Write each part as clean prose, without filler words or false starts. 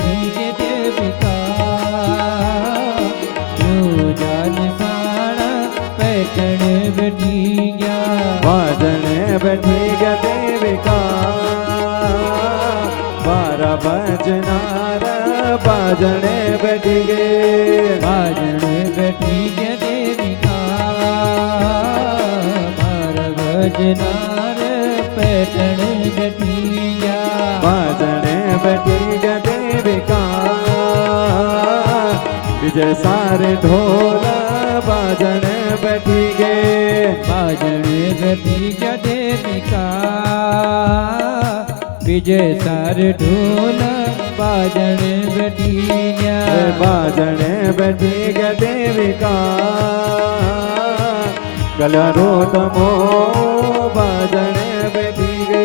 बैठी के देविका जान साड़ा पैठण बैठी गया बाजन बैठी गया देविका 12 बजनार बाजन बैठी गे बाजन बैठी गया देविका 12 बजनार पैठण बैठी गया बाजन बैठी गया देविका विजय सारे ढोल बाजन बैठी गे बाजन बैठी गया देविका विजय सार ढोल बाजन बैठी गया बाजन बैठी गया देविका गलरो तमो बाजन बैठी गे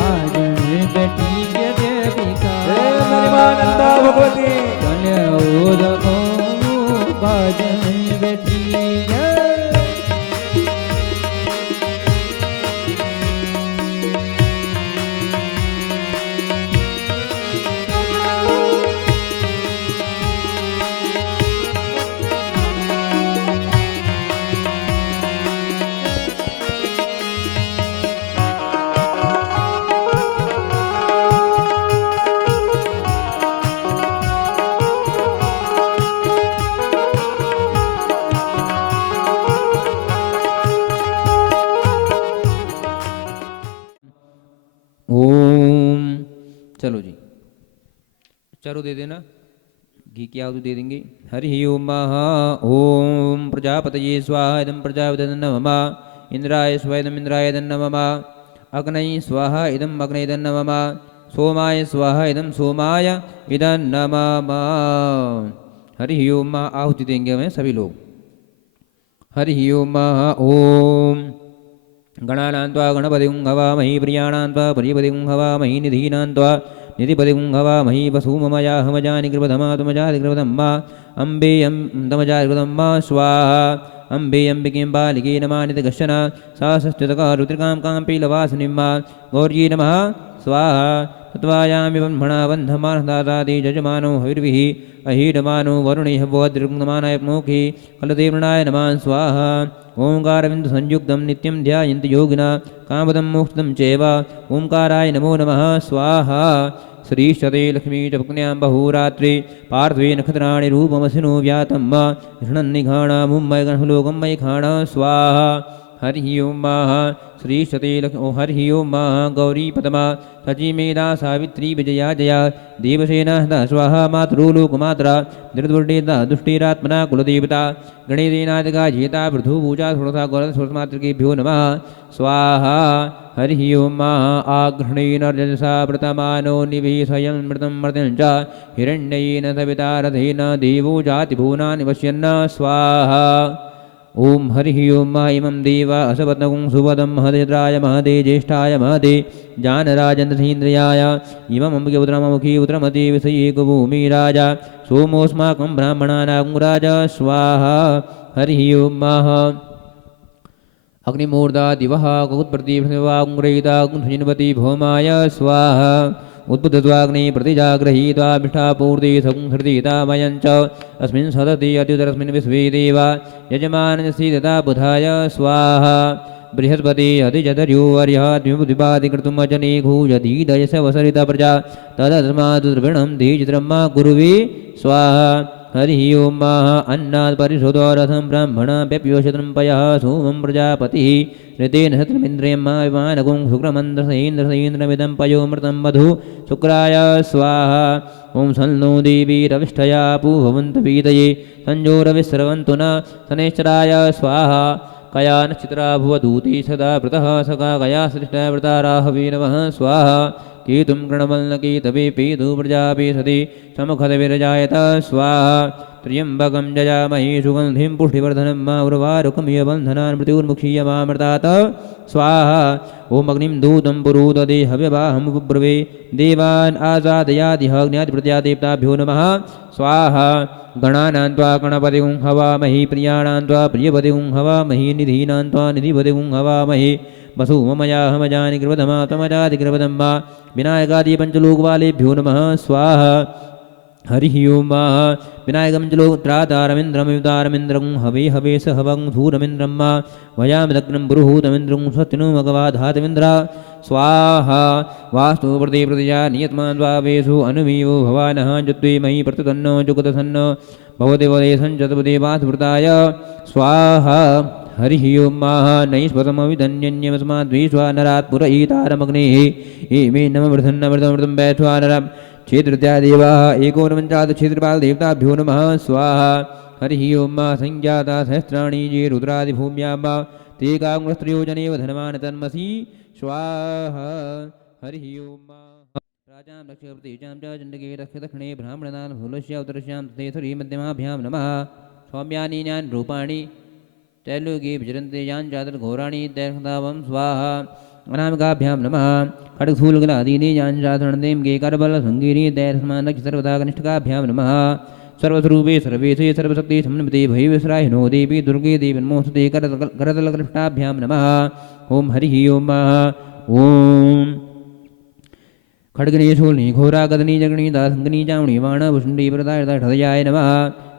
बाजन बैठी गया देविका मेरी मां नंदा भगवती कन्या बाजन बैठी गया ओम चलो जी चारों दे देना घी की आहुति दे देंगे हरि ओम महा ओम प्रजापतये स्वाहा इदं प्रजापतये नमः इंद्राय स्वाहा इदं इंद्राय नमः अग्नये स्वाहा इदं अग्नये नमः सोमाय स्वाहा इदं सोमाय इदं नमः हरि ओम आहुति देंगे हमें सभी लोग हरि ओम ओम गणानान्त्वा गणपतिं हवामहि प्रियाणान्त्वा प्रियपतिं हवामहि निधीनान्त्वा निधिपतिं हवामहि वसुममयाहमजानि कृपधमातुमजातिकृपधम्मा अम्बे तमजातिकृपधम्मा स्वाहा अम्बे अम्बिकें बालिके नमानितगश्चन सा षष्ठ्यतकारुद्रिकां काम्पीलवासिनीम्मा गौर्यै नमः स्वाहा तत्त्वायामि ब्रह्मणा बन्धमानदातादि यजमानो हविर्भिः अहीडमानो वरुणैः वोद्रिग्नमानाय प्नोखि कलदेवृणाय नमः स्वाहा ओंकारविंद संयुक्तं नित्यं ध्यायन्ति योगिना कामदं मोक्षदं चैव ओंकाराय नमो नमः स्वाहा श्रीशते लक्ष्मी च भक्न्यां बहुरात्रि पार्थिवे नक्षत्राणि रूपमसिनो व्यातं ऋणन्निघाणा मुम्बई गणलोकं मयि खाण स्वाहा हरि ओम श्रीशते हरि ओम गौरीपदमा सचीमेधा सावित्री विजया जया देवसेना स्वाहा मातृलोकमात्रा निर्दुर्डेता दुष्टिरात्मना कुलदेवता गणेशेनादिका जेता पृथुपूजा षोडशा गौरस्वमातृकेभ्यो नमः स्वाहा हरि ओम आघ्रणेन रजसा व्रतमानो निवेशयन् मृतं मर्त्यं च हिरण्येन सविता रथेन देवो जातिभुवनानि पश्यन् स्वाहा ओम हरि ओम इमं देवा असवत्नगुं सुवदं महदेन्द्राय महदे ज्येष्ठाय महदे जानराजन्द्रहीन्द्रियाय इमम् अम्बिकेपुत्रममुखी पुत्रमति विषये भूमिराजा सोमोऽस्माकं ब्राह्मणानां राजा स्वाहा हरि ओम अग्निमूर्धा दिवः ककुत्प्रतिभवाङ्ग्रहीता कुंसजिन्वती भौमाय स्वाहा उद्बुद्धत्वाग्नि प्रतिजाग्रहीत्वा मिष्ठापूर्ति संहृदिता मयञ्च अस्मिन् सदति अत्युदरस्मिन् विश्वे देव यजमानसीदता बुधाय स्वाहा बृहस्पति अतिजदर्योर्यद्विपादिकृतुमजनेघूयधीदयस वसरिता प्रजा तदस्मात् द्रविणं धीचित्रम्मा कुर्वी स्वाहा हरि ओम अन्नात् परिशोधरथं ब्राह्मणाप्यप्योषत्रं पयः सोमं प्रजापतिः ऋतेन शत्रमिन्द्रियं विमानगुं शुक्रमन्द्रसेन्द्रसेन्द्रमिदं पयोमृतं मधु शुक्राय स्वाहा ओं सन्नो देवी रविष्ठया पूभवन्तपीतये संजोरविस्रवन्तु न शनैश्चराय स्वाहा कया नक्षत्रा भुवदूती सदा वृतः सका कया सृष्टा वृताराहवे नमः स्वाहा केतुं गणवल्लकेतवे पेदु प्रजापे सति समखदविरजायत स्वाहा त्र्यम्बकं जयामहे सुगन्धिं पुष्टिवर्धनं मा उर्वारुकमिव बन्धनान् मृत्युर्मुक्षीयमामृतात् स्वाहा ॐ अग्निं दूतं पुरोददे हव्यवाहमुपब्रवे देवान् आजादयादिह ज्ञातिप्रत्यादेवताभ्यो नमः स्वाहा गणानां त्वा गणपतिं हवामहे प्रियाणां त्वा प्रियपतिं हवामहे निधीनां त्वा निधिपतिं हवामहे वसु ममयाहमजानि कृपदमा तमजाति कृपदम्बा विनायकादि पंचलोकवालेभ्यो नमः स्वाहा हरि ओम विनायकं च लोकत्रातारमिन्द्रमिदारमिन्द्रं हवे हवे स हवं धूरमिन्द्रं वयामिदग्नं पुरुहूतमिन्द्रं स्वस्तिनो मघवाधातमिन्द्र स्वाहा वास्तु प्रति प्रतिजा नियतमान्वावेषु अनुमीयो भवानः जद्वेमहि प्रतितन्नो जुगतसन्नो भवति वदे सञ्चतपदे वासुवृताय स्वाहा हरि ओम नैष्पतमविधन्यन्यमस्माद्विश्वा नरात् पुरयितारमग्नेः एमे नमः वृधन्नमृतमृतं बैठ्वा नरं क्षेत्रत्यादेवाः एकोनपञ्चात् क्षेत्रपालदेवताभ्यो नमः स्वाहा हरि ओम संज्ञाता सहस्राणि ये रुद्रादिभूम्यां ते काङ्गस्त्रयोजनेव धनवान् तन्मसि स्वाहा हरि ओम राजां लक्ष्यप्रतिजां च चण्डके दक्षिणे ब्राह्मणान् फूलस्य उत्तरस्यां तथेथुरी मध्यमाभ्यां नमः सौम्यानि ज्ञान रूपाणि त्रैलोक्ये विचरन्ते यान् चातुर्घोराणि तैर्हतावं स्वाहा अनामिकाभ्यां नमः खड्गस्थूलगलादीनि यान् चातुर्णदें गे करबलसङ्गीनि तैर्समानक्ष सर्वदा कनिष्ठकाभ्यां नमः सर्वस्वरूपे सर्वेशे सर्वशक्ति समन्विते भैविसराहिनो देवी दुर्गे देवी नमोस्तुते करतलकनिष्ठाभ्यां नमः ओम हरि ओम ओम खड्गने शूलनि घोरा गदनी जगनी दासंगनी जामणी वाण भुषुण्डी प्रदाय नमः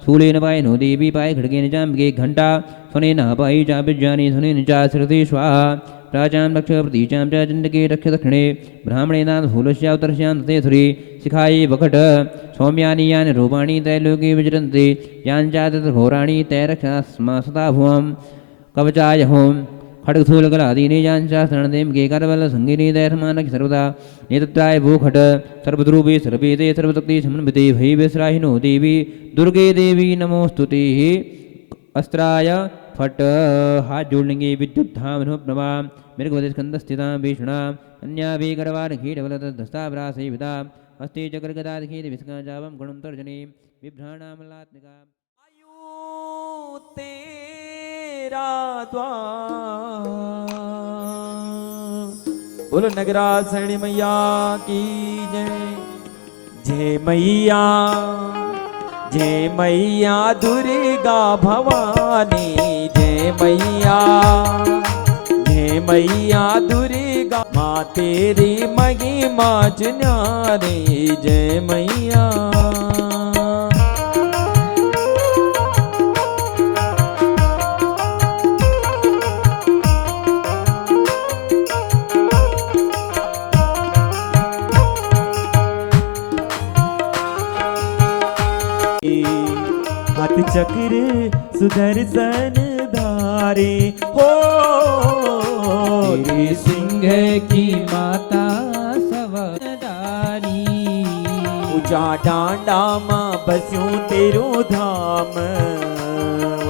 शूलेन पायनो देवी पाय खड्गेन जाम्बिके घंटा स्वनेन पायि चाभिज्ञानी स्वनेन चाश्रिते स्वाहा प्राचां लक्ष प्रतीचां च चण्डके रक्ष दक्षिणे ब्राह्मणेनाथ फूलस्या उत्तरस्यां तथेथुरी शिखायै वकट सौम्यानि यानि रूपाणि त्रैलोके विचरन्ते यानि चातुर्घोराणि तैरक्षास्मा सदा भुवं कवचाय होम खड्गस्थूलगलादीनि यानि चास्तरणदें गे करबलसङ्गिनी तैर्समानक्ष सर्वदा नेतत्राय भूखट सर्वद्रूपे सर्वेते सर्वशक्ति समन्विते भैविसराहिनो देवी दुर्गे देवी नमोस्तुते अस्त्राय फट हाथ जोड़ेंगे विद्युत धाम नमा मृगवधस्कंदस्थितां भीषणा अन्याभि करवार कीटबलदस्ताभ्रासेविता हस्ते चक्रगदाधीर विस्काजावं गुणं तर्जनी बिभ्राणामलात्मिका आयु तेरा द्वार बोलो नगरासणी मैया की जय जय मैया दुर्गा भवानी जय मैया दुर्गा माँ तेरी महिमा न्यारी जय मैया हाथ चक्र सुदर्शन धारे हो तेरे सिंह की माता सवरदारी ऊंचा डांडा माँ बस्यूं तेरो धाम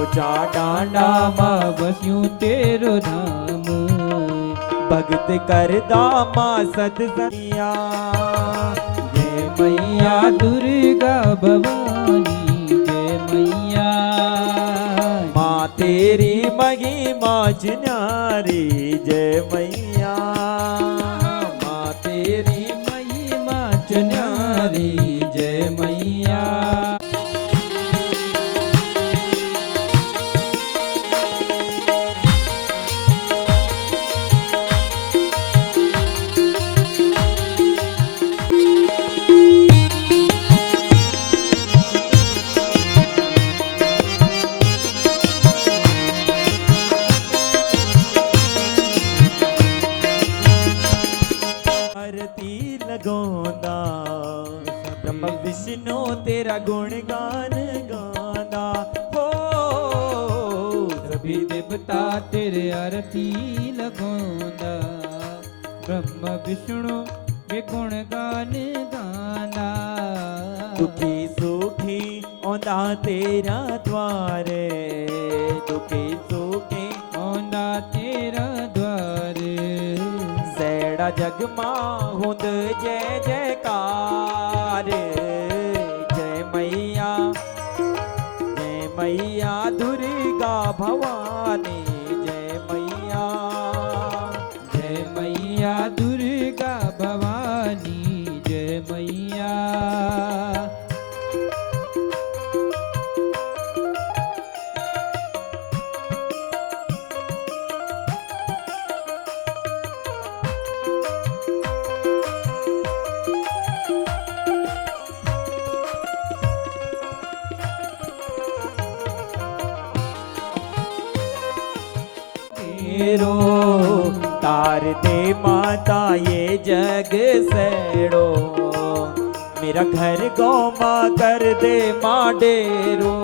ऊंचा डांडा माँ बस्यूं तेरो धाम भगत करदा माँ सतसंगिया जय मैया दुर्गा भवानी तेरी महिमा न्यारी जय मैया माँ तेरी महिमा न्यारी जय मैया ब्रह्म विष्णु तेरा गुणगान गाना हो सभी देवता तेरे आरती लगांदा ब्रह्म विष्णु के गुणगान गाना दुखी सुखी औंदा तेरा द्वार दुखी सुखी औंदा तेरा द्वार सैड़ा जगमा हुंद जय जयकार जय मैया दुर्गा भवानी जय मैया दुर्गा भवानी जय मैया ढेरो तार दे माता ये जग सैड़ो मेरा घर गौ माँ कर दे माँ डेरो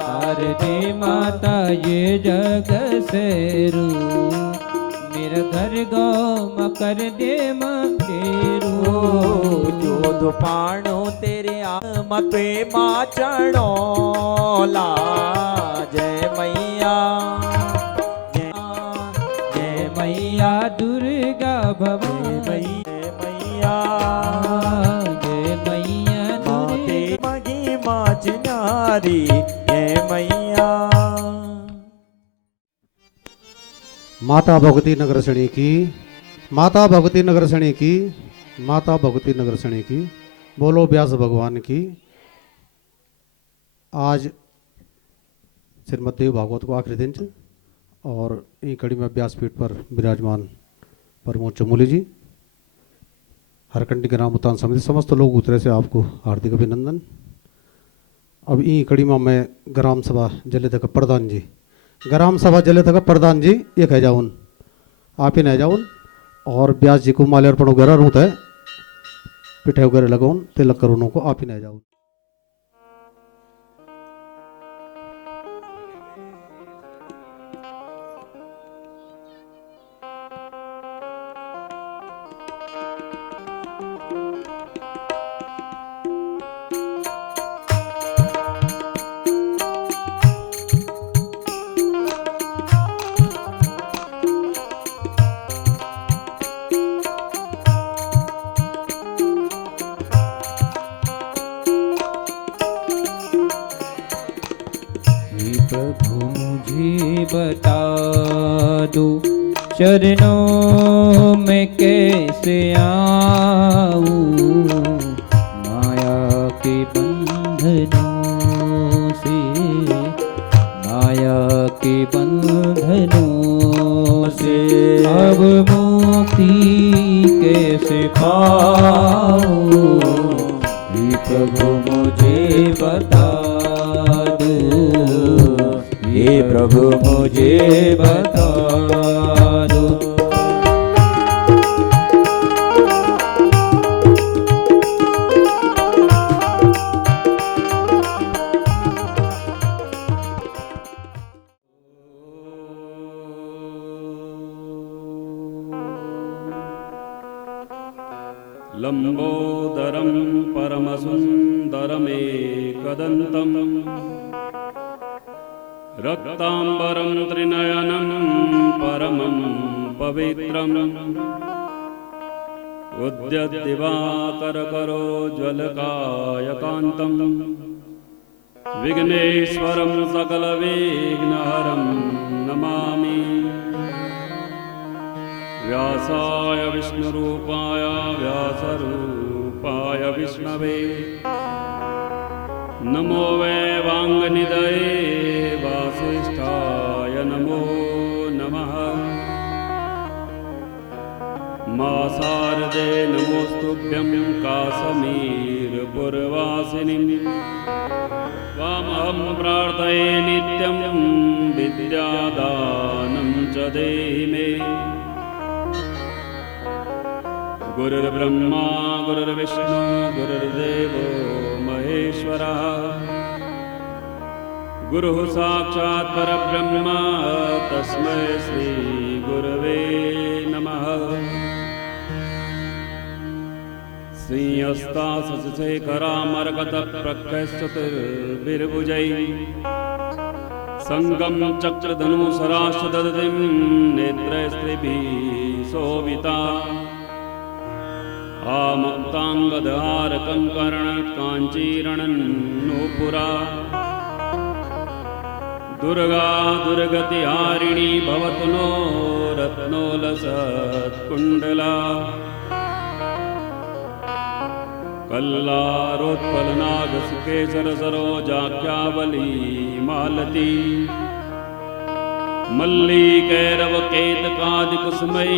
तार दे माता ये जग सेरू मेरा घर गौ कर दे मेरू जो दो पाणो तेरे मते माँ चढ़ोला जय मैया जय मैया दुर्गा भवानी मैया जय मैया माते मगी माँ चिनारी जय मैया। माता भगवती नगर सणी की, माता भगवती नगर सणी की, माता भगवती नगर सणी की। बोलो व्यास भगवान की। आज श्रीमद्देव भागवत को आखिरी दिन छ और ई कड़ी में व्यासपीठ पर विराजमान प्रमोद चमोली जी, हरकंडी ग्राम उत्थान समिति समस्त लोग उतरे से आपको हार्दिक अभिनंदन। अब ई कड़ी में मैं ग्राम सभा जलेता का प्रधान जी, ग्राम सभा जलेता का प्रधान जी ये कह जाऊन आप ही न जाऊन और व्यास जी को माल्यार्पण वगैरह रूत है पिठे वगैरह लगाऊन तिलक कर उनको आप ही न जाऊन। प्रभु मुझे बता दो चरणों में कैसे आऊं माया के बंधनों से, माया के बंधनों से अब मुक्ति कैसे पाऊं हे प्रभु मुझे बता हे प्रभु मुझे बता दो। लंबोदरं परमसुन्दरमेकदन्तं रक्तांबरं त्रिनयनं परमं पवित्रम् उद्यद्दिवाकरकरोज्ज्वलकायकान्तं विघ्नेश्वरं सकलविघ्नहरं नमामि। व्यासाय विष्णुरूपाय व्यासरूपाय विष्णवे नमो वै वाङ्निधये वासिष्ठाय नमो नमः। मा शारदे नमोस्तुभ्यं काश्मीरपुरवासिनीं त्वामहं प्रार्थये नित्यं विद्यादानं च देहि मे। गुरुर्ब्रह्मा गुरुर्विष्णु गुरुर्देवो महेश्वरः गुरुः साक्षात् परब्रह्म तस्मै श्री गुरवे नमः। श्रीहस्ताशेखरामरकतप्रख्यश्चतुर्भिर्भुजैः संगं चक्रधनुसराश्वदधिं नेत्रैस्त्रिभिः शोभिता आमुक्ताङ्गदहारकं कर्णकाञ्चीरणन्नूपुरा दुर्गा दुर्गतिहारिणी भवतु नो रत्नोलसत्कुण्डला कल्लारोत्पलनागसुकेसरसरोजाख्यावली मालती मल्लिकैरवकेतकादिकुसुमैः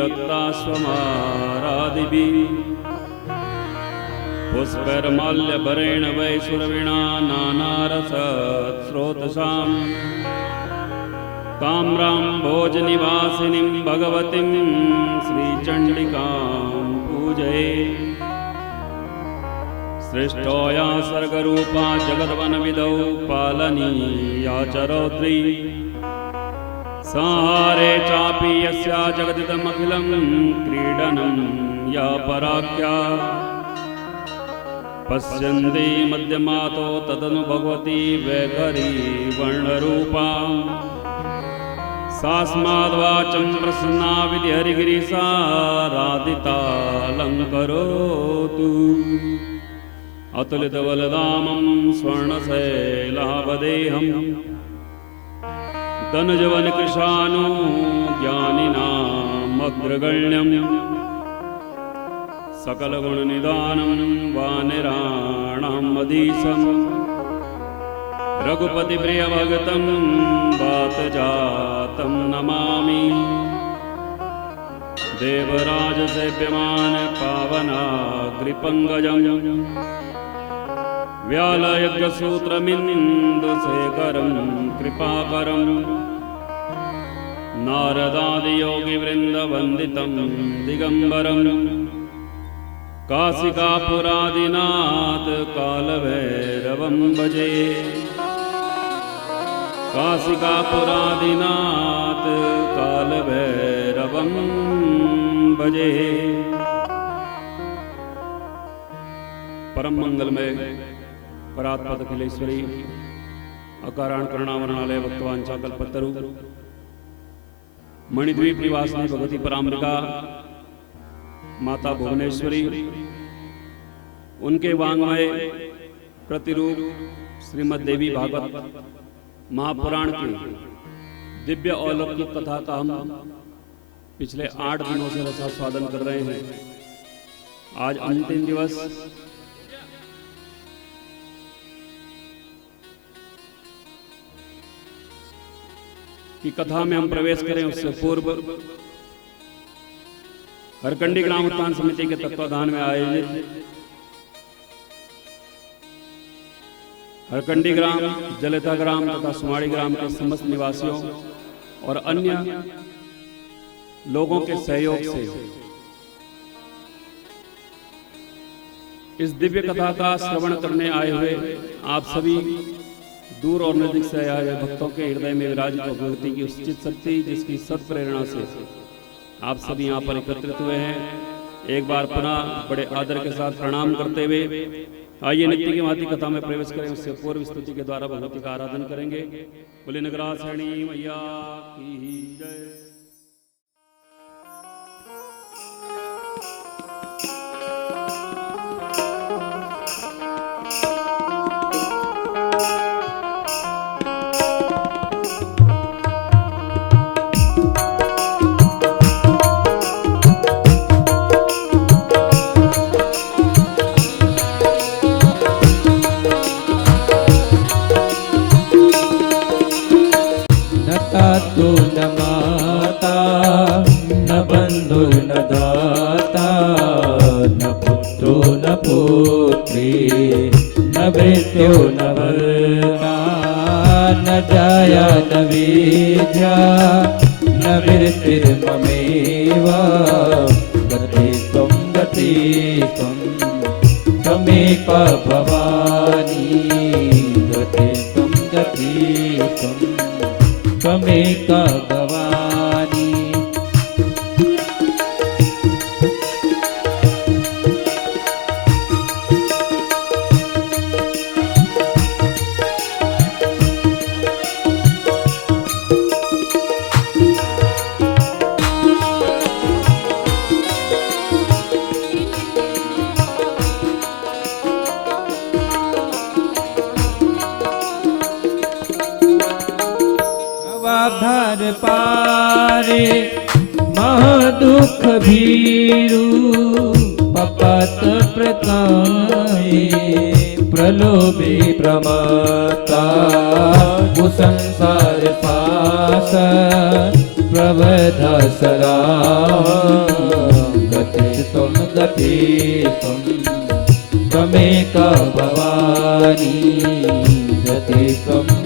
रक्ताश्वमारादिभिः पुष्पैर्माल्यभरेण वैशुरवीणा नानारसत्स्रोतसां ताम्रां भोजनिवासिनीं भगवतीं श्रीचण्डिकां पूजये सृष्टोया सर्गरूपा जगद्वनविदौ पालनीया च रौद्री संहारे चापि यस्या जगदिदमखिलं क्रीडनं या पराख्या पश्यन्ति मध्यमातो तदनु भगवती वैखरी वर्णरूपा सास्माद्वाचं प्रसन्ना विधिहरिगिरिसाराधितालङ्करोतु अतुलितबलधामं स्वर्णशैलावदेहं धनुजवनकृशानो ज्ञानिनामग्रगण्यं सकलगुणनिधानं वानराणां मदीशं रघुपतिप्रियभगतं वातजातं नमामि देवराजसेव्यमान पावनाग्रिपङ्कजं व्यालयज्ञसूत्रमिन्दुशेखरं कृपाकरं नारदादियोगिवृन्दवन्दितं दिगम्बरं काशिकापुरादिनाथ कालभैरवं भजे काशिकापुरादिनाथ कालभैरवं भजे। परम मंगलमय परात्पद अखिलेश्वरी अकारण करुणावरणालय भक्तवांचा कल्पतरु मणिद्वीप निवासिनी भगवती पराम्रिका माता भुवनेश्वरी उनके वांग्मय प्रतिरूप श्रीमद् देवी भागवत महापुराण की दिव्य अलौकिक कथा का हम पिछले 8 दिनों से रसास्वादन कर रहे हैं। आज अंतिम दिवस की कथा में हम प्रवेश करें उससे पूर्व हरकंडी ग्राम उत्थान समिति के तत्वाधान में आयोजित हरकंडी ग्राम, जलेता ग्राम तथा सुमाड़ी ग्राम के समस्त निवासियों और अन्य लोगों के सहयोग से इस दिव्य कथा का श्रवण करने आए हुए आप सभी दूर और नजदीक से आए हुए भक्तों के हृदय में विराजित भगवती की उस चित शक्ति जिसकी सत प्रेरणा से आप सभी यहाँ पर एकत्रित हुए हैं। एक बार पुनः बड़े आदर के साथ प्रणाम करते हुए आइए नित्य की भांति कथा में प्रवेश करें। उससे पूर्व स्तुति के द्वारा भगवती का आराधन करेंगे। बोले नगरासैणी मैया की जय।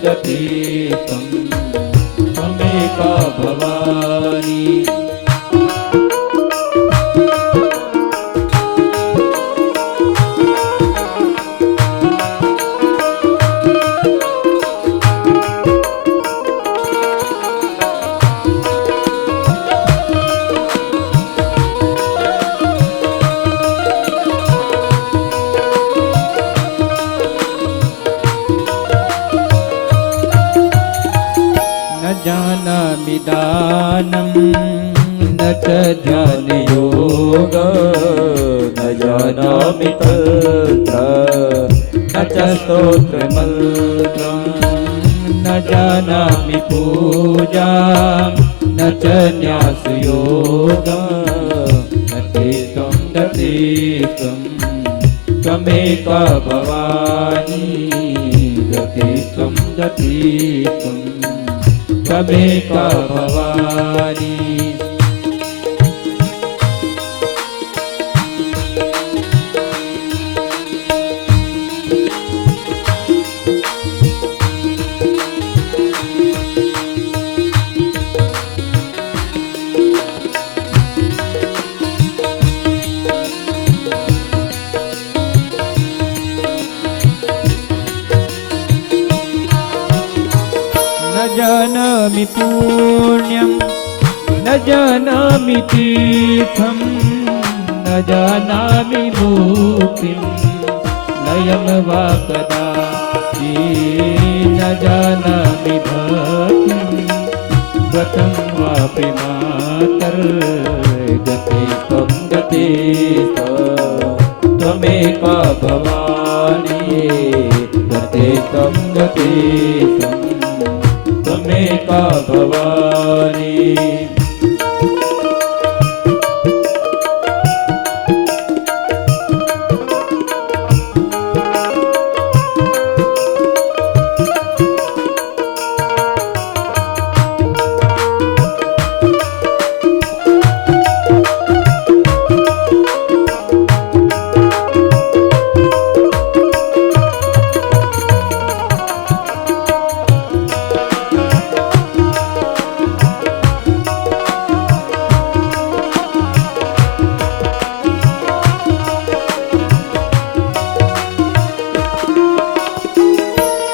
गति निदानं न च ध्यानयोग न जानामि तत्र न च स्तोत्रमन्त्रम् न जानामि पूजां न च न्यासयोगं न ते त्वं दते त्वमेका भवानी गते त्वं दते त्वमेका भवानी। न जानामि पुण्यं न जानामि तीर्थं न जानामि मुक्तिं नयं वा कदाचित् न जानामि भक्तिं व्रतं वापि मातर्गते त्वं गते त्वमेका भवानी गते त्वं गते त्वमेका भवानी।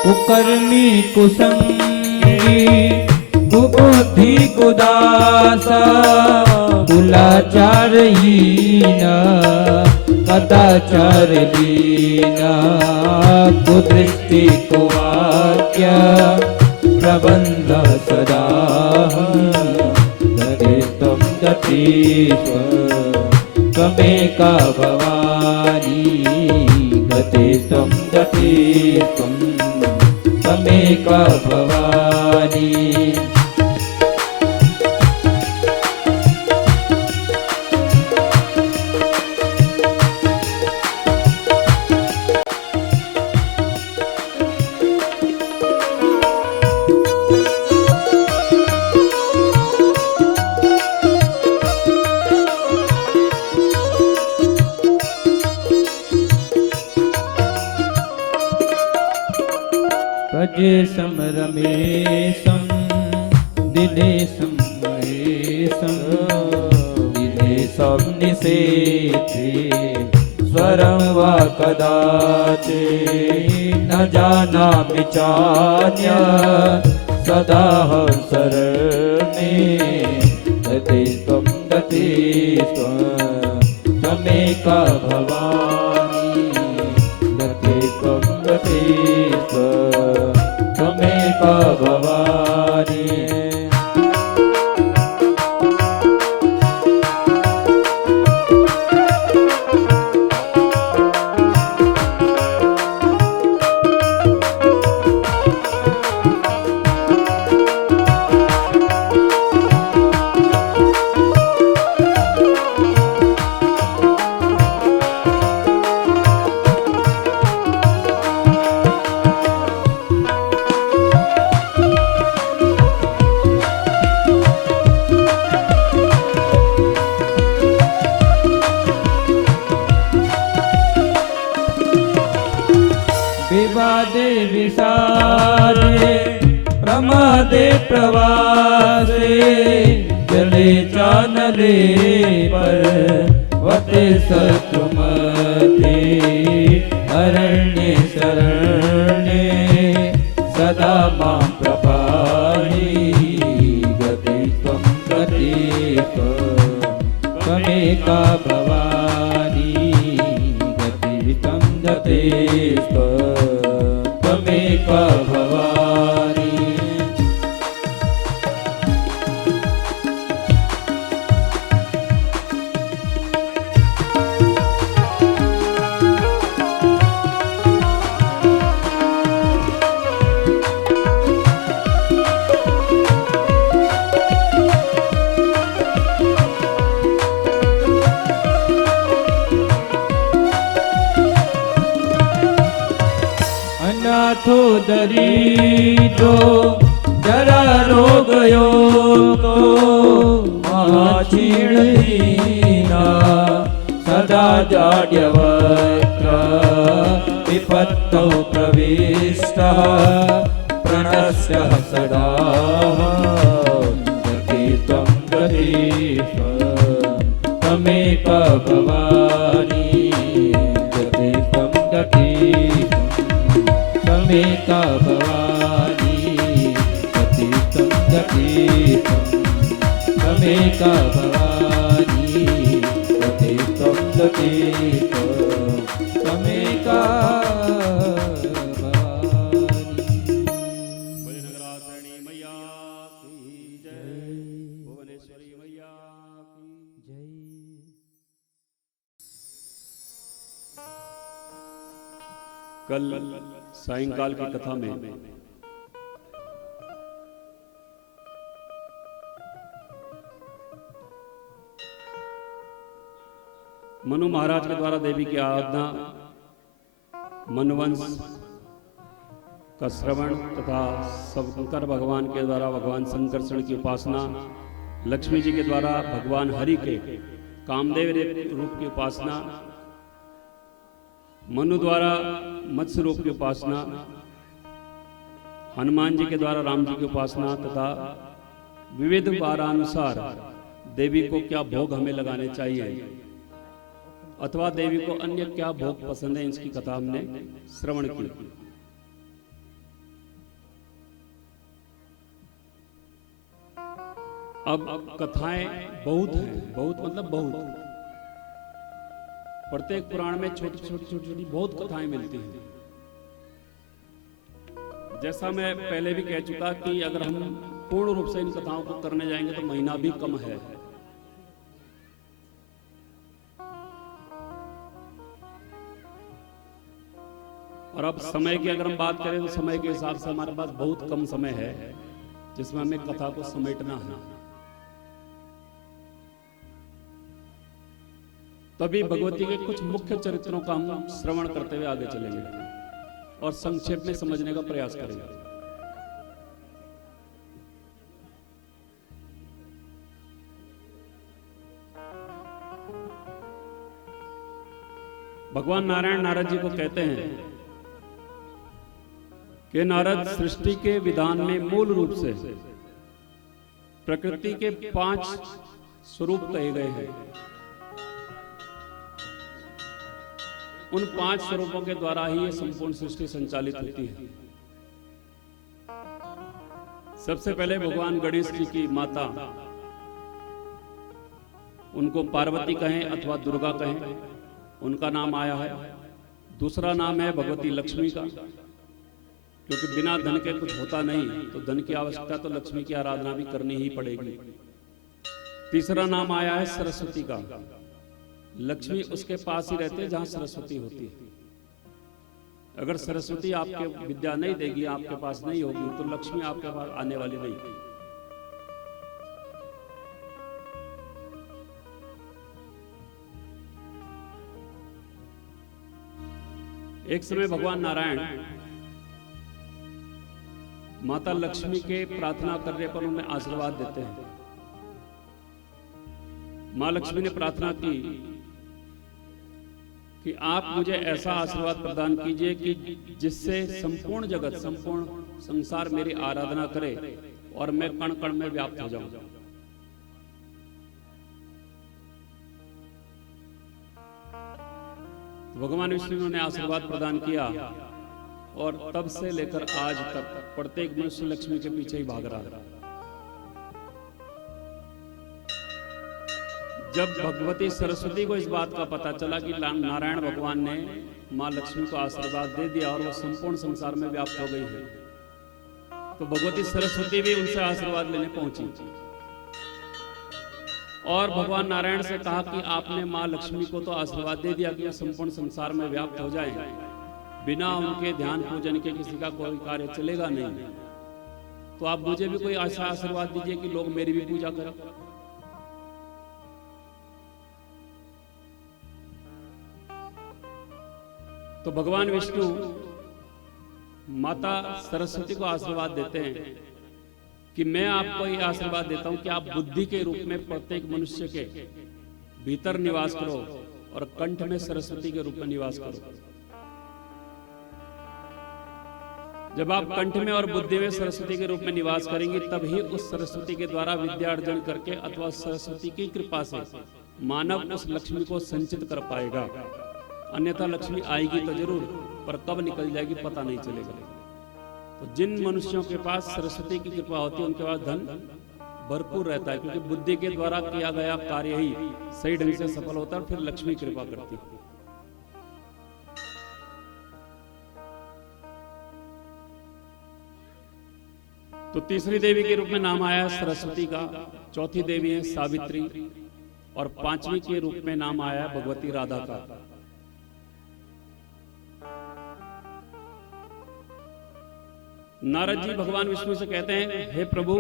कुकर्मी कुसंगी कुबुद्धि कुदासा कुलाचारहीना कदाचारलीना कुदृष्टि कुवाक्य प्रबन्ध सदाहं गते त्वं गते त्वमेका भवानी गते त्वं गते त्वमेका भवानी। प्रजेशं रमेशं दिनेशं महेशं दिनेशं निषेधे स्वरं वा कदाचित् न जानामि चान्य सदाहं शरणे गते त्वं गते त्वमेका भवानी गते त्वं गते त्वमेका भवानी। विवादे विषादे प्रमादे प्रवासे जले चानले पर्वते शत्रुमते अरण्ये शरण्ये सदा मां प्रपाहि गते त्वं गते त्वमेका भवानी गते त्वं गते त्वमेका भवानी। दरिद्रो जरा रोग योगो महाक्षीण दीना सदा जाड्यवक्त्र विपत्तौ प्रविष्टः प्रणश्यः सदा गतित्वं गतित्वं त्वमेव भवानी गतित्वं गतित्वं त्वमेव भवानी गतित्वं गतित्वं त्वमेव भवानी गतित्वं गतित्वं त्वमेव भजनगरासणी मैया की जय, भुवनेश्वरी मैया की जय। कल सायंकाल की कथा में मनु महाराज के द्वारा देवी की आराधना, मनवंश का श्रवण तथा शंकर भगवान के द्वारा भगवान संकर्षण की उपासना, लक्ष्मी जी के द्वारा भगवान हरि के कामदेव रूप की उपासना, मनु द्वारा मत्स्य रूप की उपासना, हनुमान जी के द्वारा राम जी की उपासना तथा विविध वारानुसार देवी को क्या भोग हमें लगाने चाहिए अथवा देवी को अन्य क्या भोग पसंद है, इसकी कथा हमने श्रवण की। अब कथाएं बहुत हैं, बहुत मतलब बहुत। प्रत्येक पुराण में छोटी छोटी छोटी छोटी बहुत कथाएं मिलती हैं। जैसा मैं पहले भी कह चुका कि अगर हम पूर्ण रूप से इन कथाओं को करने जाएंगे तो महीना भी कम है। और अब समय की अगर हम बात करें तो समय के हिसाब से हमारे पास बहुत कम समय है जिसमें हमें कथा को समेटना है। तभी भगवती के कुछ मुख्य चरित्रों का हम श्रवण करते हुए आगे चलेंगे और संक्षेप में समझने का प्रयास करेंगे। भगवान नारायण नारद जी को कहते हैं कि नारद, सृष्टि के विधान में मूल रूप से प्रकृति के 5 स्वरूप कहे गए हैं। उन 5 स्वरूपों के द्वारा ही ये संपूर्ण सृष्टि संचालित होती है। सबसे पहले भगवान गणेश जी की माता, उनको पार्वती कहें अथवा दुर्गा कहें, उनका नाम आया है। दूसरा नाम है भगवती लक्ष्मी का, क्योंकि बिना धन के कुछ होता नहीं, तो धन की आवश्यकता तो लक्ष्मी की आराधना भी करनी ही पड़ेगी। तीसरा नाम आया है सरस्वती का। लक्ष्मी उसके पास ही रहते जहां सरस्वती होती है। अगर सरस्वती आपके विद्या नहीं देगी, आपके पास नहीं होगी, तो लक्ष्मी आपके पास आने वाली नहीं। एक समय भगवान नारायण माता लक्ष्मी के प्रार्थना करने पर उन्हें आशीर्वाद देते हैं। मां लक्ष्मी ने प्रार्थना की कि आप मुझे ऐसा आशीर्वाद प्रदान कीजिए कि जिससे संपूर्ण जगत, संपूर्ण संसार मेरी आराधना करे और मैं कण कण में व्याप्त हो जाऊं। भगवान विष्णु ने आशीर्वाद प्रदान किया और तब से लेकर आज तक प्रत्येक मनुष्य लक्ष्मी के पीछे ही भाग रहा है। जब भगवती सरस्वती को इस बात का पता चला कि नारायण भगवान ने मां लक्ष्मी को आशीर्वाद दे दिया और वो संपूर्ण संसार में व्याप्त हो गई है, तो भगवती सरस्वती भी उनसे आशीर्वाद लेने पहुंची और भगवान नारायण से कहा कि आपने मां लक्ष्मी को तो आशीर्वाद दे दिया कि वो संपूर्ण संसार में व्याप्त हो जाए, बिना उनके ध्यान पूजन के किसी का कोई कार्य चलेगा नहीं, तो आप मुझे भी कोई ऐसा आशीर्वाद दीजिए कि लोग मेरी भी पूजा करें। तो भगवान विष्णु माता सरस्वती को आशीर्वाद देते हैं कि मैं आपको ये आशीर्वाद देता हूं कि आप बुद्धि के रूप में प्रत्येक मनुष्य के भीतर निवास करो और कंठ में सरस्वती के रूप में निवास करो। जब आप कंठ में और बुद्धि में सरस्वती के रूप में निवास करेंगे तभी उस सरस्वती के द्वारा विद्या अर्जन करके अथवा सरस्वती की कृपा से मानव उस लक्ष्मी को संचित कर पाएगा। अन्यथा लक्ष्मी आएगी तो जरूर, पर कब निकल जाएगी पता नहीं चलेगा। तो जिन मनुष्यों के पास सरस्वती की कृपा होती है उनके पास धन भरपूर रहता है, क्योंकि बुद्धि के द्वारा किया गया कार्य ही सही ढंग से सफल होता है, फिर लक्ष्मी कृपा करती है। तो तीसरी देवी के रूप में नाम आया सरस्वती का, चौथी देवी है सावित्री, और पांचवी के रूप में नाम आया भगवती राधा का। नारद जी भगवान विष्णु से कहते हैं, हे प्रभु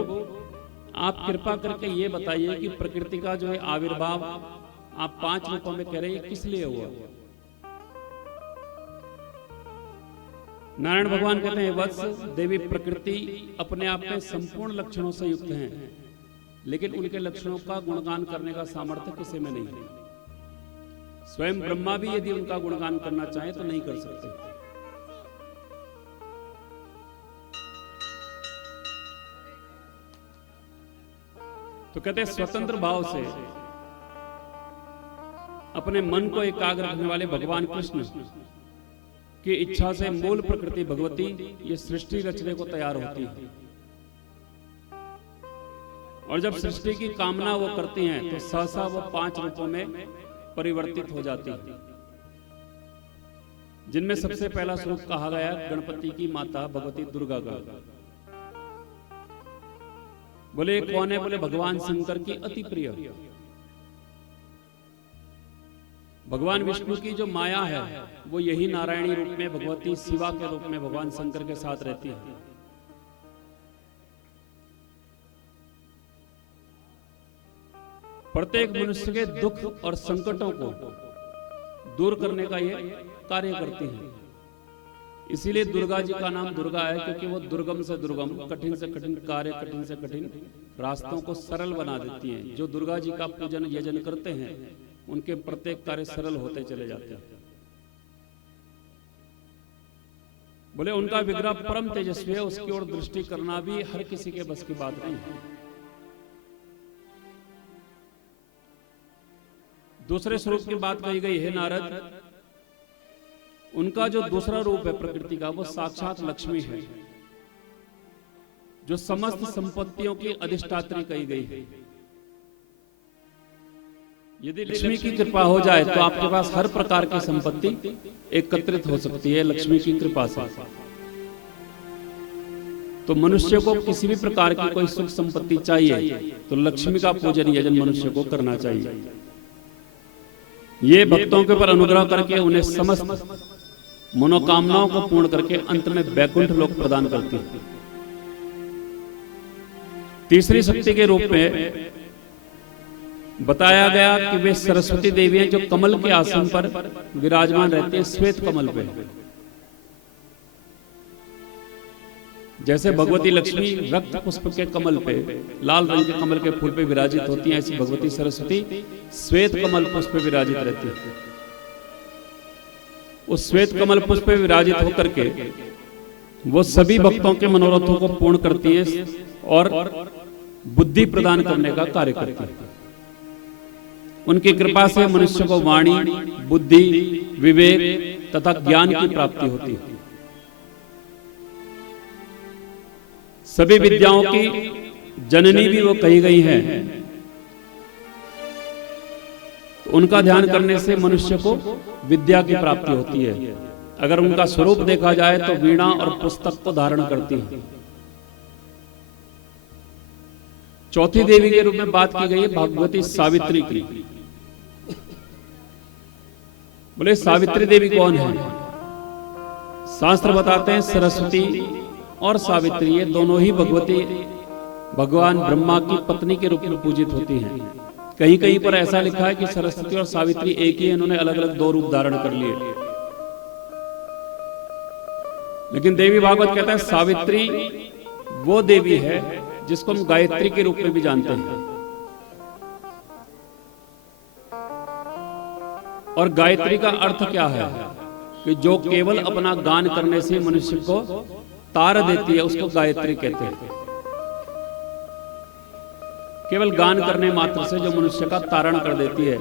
आप कृपा करके ये बताइए कि प्रकृति का जो है आविर्भाव आप 5 रूपों में कह रहे हैं, किस लिए हुआ? नारायण भगवान कहते हैं, वत्स देवी प्रकृति अपने आप में संपूर्ण लक्षणों से युक्त हैं, लेकिन उनके लक्षणों का गुणगान करने का सामर्थ्य किसी में नहीं है। स्वयं ब्रह्मा भी यदि उनका गुणगान करना चाहे तो नहीं कर सकते। तो कहते हैं स्वतंत्र भाव से अपने मन को एकाग्र रखने वाले भगवान कृष्ण की इच्छा से मूल प्रकृति भगवती ये सृष्टि रचने को तैयार होती है, और जब सृष्टि की कामना वो करती हैं तो सहसा वो 5 रूपों में परिवर्तित हो जाती है, जिनमें सबसे पहला स्वरूप कहा गया गणपति की माता भगवती दुर्गा का। बोले कौन है? बोले भगवान शंकर की अति प्रिय। भगवान विष्णु की जो माया है वो यही नारायणी रूप में भगवती शिवा के रूप में भगवान शंकर के साथ रहती है। प्रत्येक मनुष्य के दुख और संकटों को दूर करने का ये कार्य करती है। इसीलिए दुर्गा जी का नाम दुर्गा है, क्योंकि वो दुर्गम से दुर्गम, कठिन से कठिन कार्य, कठिन से कठिन रास्तों को सरल बना देती हैं। जो दुर्गा जी का पूजन यजन करते हैं उनके प्रत्येक कार्य सरल होते चले जाते हैं। बोले उनका विग्रह परम तेजस्वी है, उसकी ओर दृष्टि करना भी हर किसी के बस की बात नहीं है। दूसरे स्वरूप की बात कही गई है नारद, उनका जो दूसरा रूप है प्रकृति का वो साक्षात लक्ष्मी है, जो समस्त संपत्तियों की अधिष्ठात्री कही गई है। यदि लक्ष्मी की कृपा हो जाए तो आपके पास हर प्रकार की संपत्ति एकत्रित हो सकती है लक्ष्मी की कृपा से। तो मनुष्य को किसी भी प्रकार की कोई सुख संपत्ति चाहिए तो लक्ष्मी का पूजन यजन मनुष्य को करना चाहिए। ये भक्तों के ऊपर अनुग्रह करके उन्हें समस्त मनोकामनाओं को पूर्ण करके अंत में वैकुंठ लोक प्रदान करती है। तीसरी शक्ति के रूप में बताया गया कि वे सरस्वती देवी हैं जो कमल के आसन पर विराजमान रहती हैं, श्वेत कमल पे। जैसे भगवती लक्ष्मी रक्त पुष्प के कमल पे, लाल रंग के कमल के फूल पे विराजित होती हैं, ऐसी भगवती सरस्वती श्वेत कमल पुष्प पे विराजित रहती है। उस श्वेत कमल पुष्प पे विराजित होकर के वो सभी भक्तों के मनोरथों को पूर्ण करती है और बुद्धि प्रदान करने का कार्य करती है। उनकी कृपा से मनुष्य को वाणी, बुद्धि, विवेक तथा ज्ञान की प्राप्ति होती है। सभी विद्याओं की जननी भी वो कही गई है। तो उनका ध्यान करने से मनुष्य को विद्या की प्राप्ति होती है। अगर उनका स्वरूप देखा जाए तो वीणा और पुस्तक को धारण करती है। चौथी देवी के रूप में बात की गई है भगवती सावित्री की। बोले सावित्री देवी कौन है? शास्त्र बताते हैं सरस्वती और सावित्री ये दोनों ही भगवती भगवान ब्रह्मा की पत्नी के रूप में पूजित होती हैं। कहीं कहीं पर ऐसा लिखा है कि सरस्वती और सावित्री एक ही, इन्होंने अलग अलग 2 रूप धारण कर लिए। लेकिन देवी भागवत कहता है सावित्री वो देवी है जिसको हम गायत्री के रूप में भी जानते हैं। और गायत्री का अर्थ क्या है कि जो केवल अपना गान करने से मनुष्य को तार देती है, उसको गायत्री कहते हैं। केवल गान करने मात्र से जो मनुष्य का तारण कर देती है,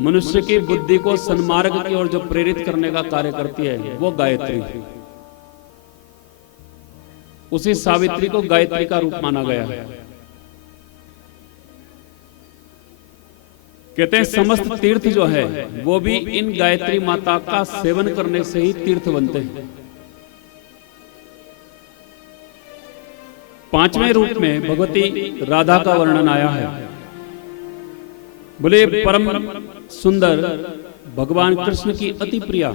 मनुष्य की बुद्धि को सन्मार्ग की ओर जो प्रेरित करने का कार्य करती है, वो गायत्री है। उसी सावित्री को गायत्री का रूप माना गया है। कहते हैं समस्त तीर्थ जो है वो भी इन गायत्री माता का सेवन करने से ही तीर्थ बनते हैं। पांचवें रूप में भगवती राधा का वर्णन आया है। बोले परम सुंदर भगवान कृष्ण की अति प्रिया,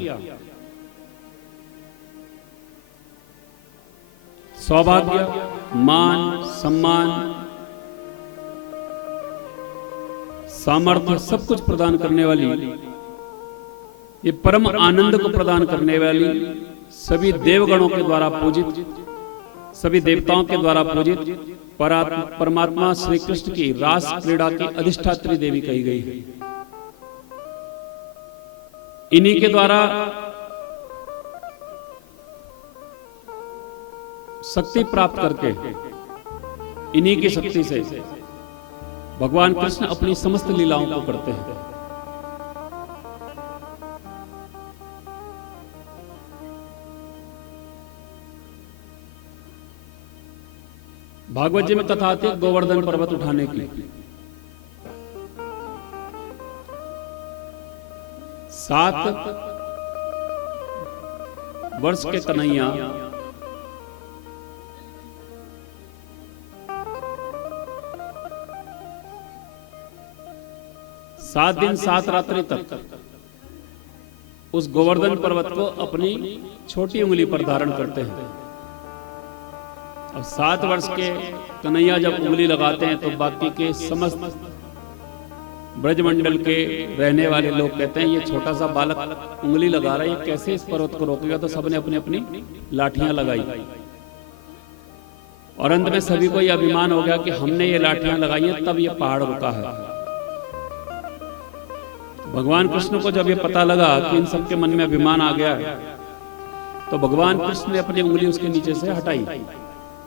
सौभाग्य, मान, सम्मान, सामर्थ्य सब कुछ प्रदान करने वाली, ये परम आनंद को प्रदान करने वाली, सभी देवगणों के द्वारा पूजित, सभी देवताओं के द्वारा पूजित परमात्मा श्री कृष्ण की रास क्रीड़ा की अधिष्ठात्री देवी कही गई है। इन्हीं के द्वारा शक्ति प्राप्त करके, इन्हीं की शक्ति से भगवान कृष्ण अपनी समस्त लीलाओं को करते हैं। भागवत जी में कथा आती है गोवर्धन पर्वत उठाने की। 7 वर्ष के कन्हैया 7 दिन 7 रात्रि तक उस गोवर्धन पर्वत को अपनी छोटी उंगली पर धारण करते हैं। अब 7 वर्ष के कन्हैया जब उंगली लगाते हैं तो बाकी के समस्त ब्रजमंडल के रहने वाले लोग कहते हैं ये छोटा सा बालक उंगली लगा रहा है, ये कैसे इस पर्वत को रोकेगा। तो सबने अपनी अपनी लाठियां लगाई और अंत में सभी को यह अभिमान हो गया कि हमने ये लाठियां लगाई है तब ये पहाड़ रुका है। भगवान कृष्ण को जब ये पता लगा कि इन सबके मन में अभिमान आ गया है, तो भगवान कृष्ण ने अपनी उंगली उसके नीचे से हटाई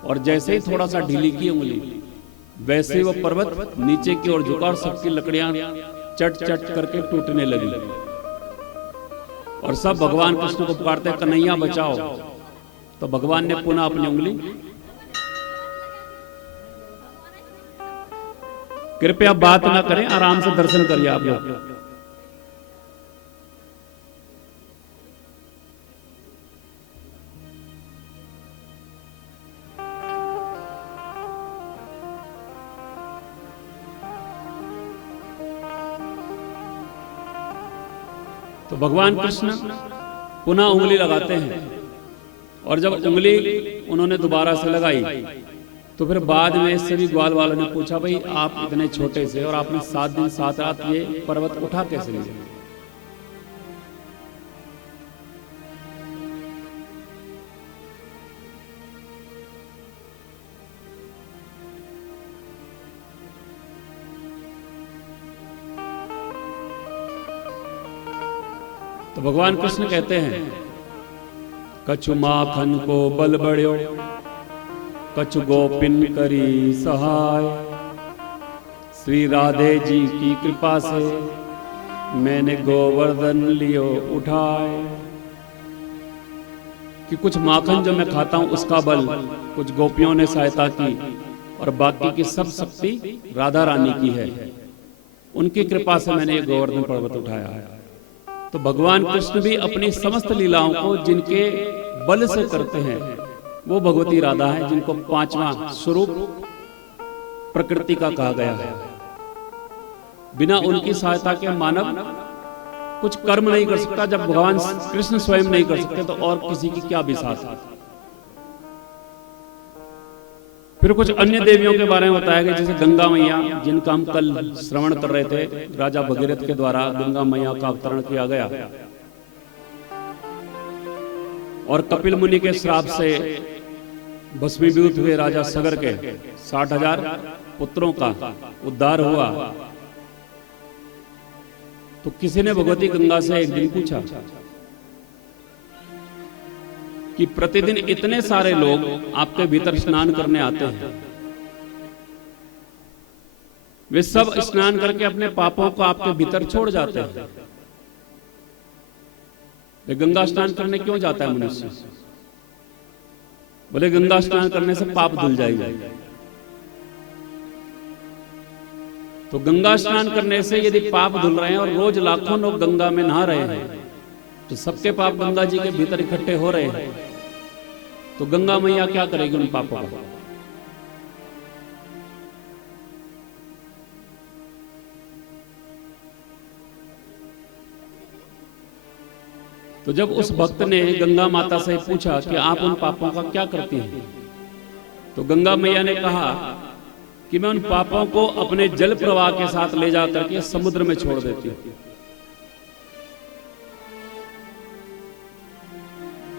और जैसे ही थोड़ा सा ढीली की उंगली, वैसे ही वो पर्वत नीचे की ओर झुका और सबकी लकड़ियां चट चट करके टूटने लगी और सब भगवान कृष्ण को पुकारते कन्हैया बचाओ। तो भगवान ने पुनः अपनी उंगली, कृपया बात ना करें, आराम से दर्शन करिए आप लोग। तो भगवान कृष्ण पुनः उंगली लगाते हैं और जब उंगली उन्होंने दोबारा से लगाई तो फिर बाद में सभी ग्वाल वालों ने पूछा भाई आप इतने छोटे से और आपने 7 दिन 7 रात ये पर्वत उठा कैसे लिए। तो भगवान कृष्ण कहते हैं कछु माखन को बल बढ़्यो, कछु गोपिन करी सहाय, श्री राधे जी की कृपा से मैंने गोवर्धन लियो उठाए। कि कुछ माखन जो मैं खाता हूं उसका बल कुछ गोपियों ने सहायता की और बाकी की सब शक्ति राधा रानी की है, उनकी कृपा से मैंने ये गोवर्धन पर्वत उठाया है। तो भगवान कृष्ण भी अपनी समस्त लीलाओं को जिनके बल से करते हैं वो भगवती राधा है, जिनको 5वां स्वरूप प्रकृति का कहा गया है। बिना उनकी सहायता के मानव कुछ कर्म नहीं कर सकता। जब भगवान कृष्ण स्वयं नहीं कर सकते तो और किसी की क्या विश्वास है। फिर कुछ अन्य देवियों के बारे में बताया गया, जैसे गंगा मैया, जिनका हम कल श्रवण कर रहे थे। राजा भगीरथ के द्वारा गंगा मैया का अवतरण किया गया। और कपिल मुनि के श्राप से भस्मीभूत हुए राजा सगर के 60,000 पुत्रों का उद्धार हुआ। तो किसी ने भगवती गंगा से एक दिन पूछा कि प्रतिदिन इतने सारे लोग आपके भीतर स्नान करने आते हैं, वे सब स्नान करके अपने पापों को आपके भीतर छोड़ जाते हैं, वे गंगा स्नान करने क्यों जाता है मनुष्य? बोले गंगा स्नान करने से पाप धुल जाएगा। तो गंगा स्नान करने से यदि पाप धुल रहे हैं और रोज लाखों लोग गंगा में नहा रहे हैं, तो सबके पाप गंगा जी के भीतर इकट्ठे हो रहे हैं, तो गंगा मैया क्या करेगी उन पापों को? तो जब उस भक्त ने गंगा माता से पूछा कि आप उन पापों का क्या करती हैं, तो गंगा मैया ने कहा कि मैं उन पापों को अपने जल प्रवाह के साथ ले जाकर के समुद्र में छोड़ देती हूं।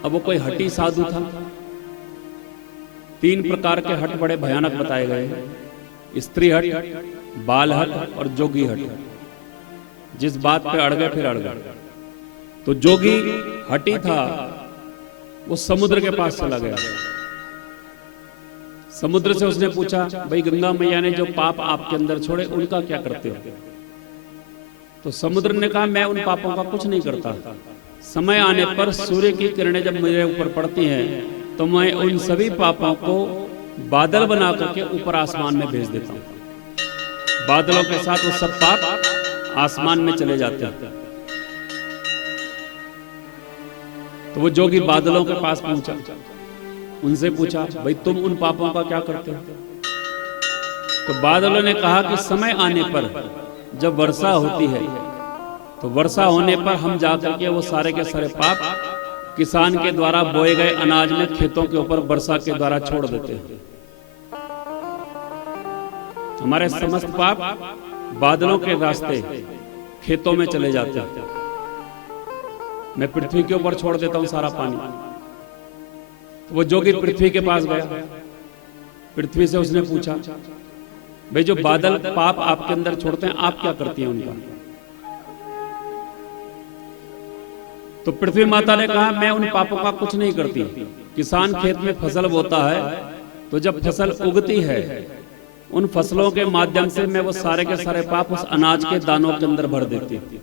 अब वो कोई हठी साधु था। 3 प्रकार के हट बड़े भयानक बताए गए हैं, स्त्री हट, बाल हट और जोगी हट। जिस बात पे अड़ गए फिर अड़ गए। तो जोगी हटी था, वो समुद्र के पास चला गया। समुद्र से उसने पूछा, भाई गंगा मैया ने जो पाप आपके अंदर छोड़े उनका क्या करते हो? तो समुद्र ने कहा, मैं उन पापों का कुछ नहीं करता। समय आने पर सूर्य की किरणें जब मेरे ऊपर पड़ती हैं तो मैं उन सभी पापों को बादल बना करके ऊपर आसमान में भेज देता हूं। बादलों के साथ वो सब पाप आसमान में चले जाते हैं। तो वो जोगी बादलों के पास पहुंचा, उनसे पूछा, भाई तुम उन पापों का क्या करते हो? तो बादलों ने कहा कि समय आने पर जब वर्षा होती है तो वर्षा होने पर हम जाकर के वो सारे के सारे पाप किसान के द्वारा बोए गए अनाज में खेतों के ऊपर वर्षा के द्वारा छोड़ देते हैं। हमारे समस्त पाप बादलों के रास्ते खेतों में चले जाते हैं। मैं पृथ्वी के ऊपर छोड़ देता हूं सारा पानी। तो वो जोगी पृथ्वी के पास गया। पृथ्वी से उसने पूछा, भाई जो बादल पाप आपके अंदर छोड़ते हैं आप क्या करती हैं उनका? तो पृथ्वी माता ने कहा, मैं उन पापों का कुछ नहीं करती। किसान खेत में फसल बोता है, तो जब फसल उगती है उन फसलों के माध्यम से मैं वो सारे के सारे पाप उस अनाज के दानों के अंदर भर देती हूं।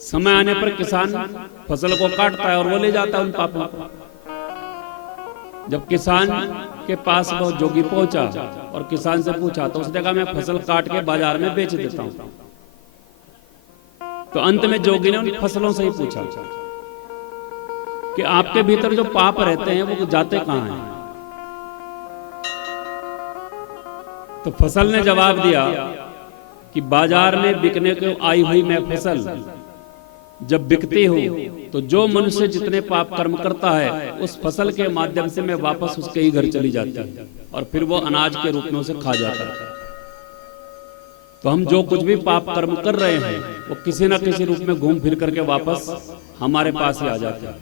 समय आने पर किसान फसल को काटता है और वो ले जाता है उन पापों को। जब किसान के पास वो जोगी पहुंचा और किसान से पूछा, तो उसने कहा, मैं फसल काट के बाजार में बेच देता हूं। तो अंत में जोगी ने उन फसलों से ही पूछा कि आपके भीतर जो पाप रहते हैं वो जाते कहां हैं? तो फसल ने जवाब दिया कि बाजार में बिकने को आई हुई मैं फसल जब बिकती हूं तो जो मनुष्य जितने पाप कर्म करता है उस फसल के माध्यम से मैं वापस उसके ही घर चली जाती हूं और फिर वो अनाज के रूप में उसे खा जाता है। तो हम जो कुछ भी पाप कर्म कर रहे हैं वो किसी ना किसी रूप में घूम फिर करके वापस हमारे पास ही आ जाते हैं।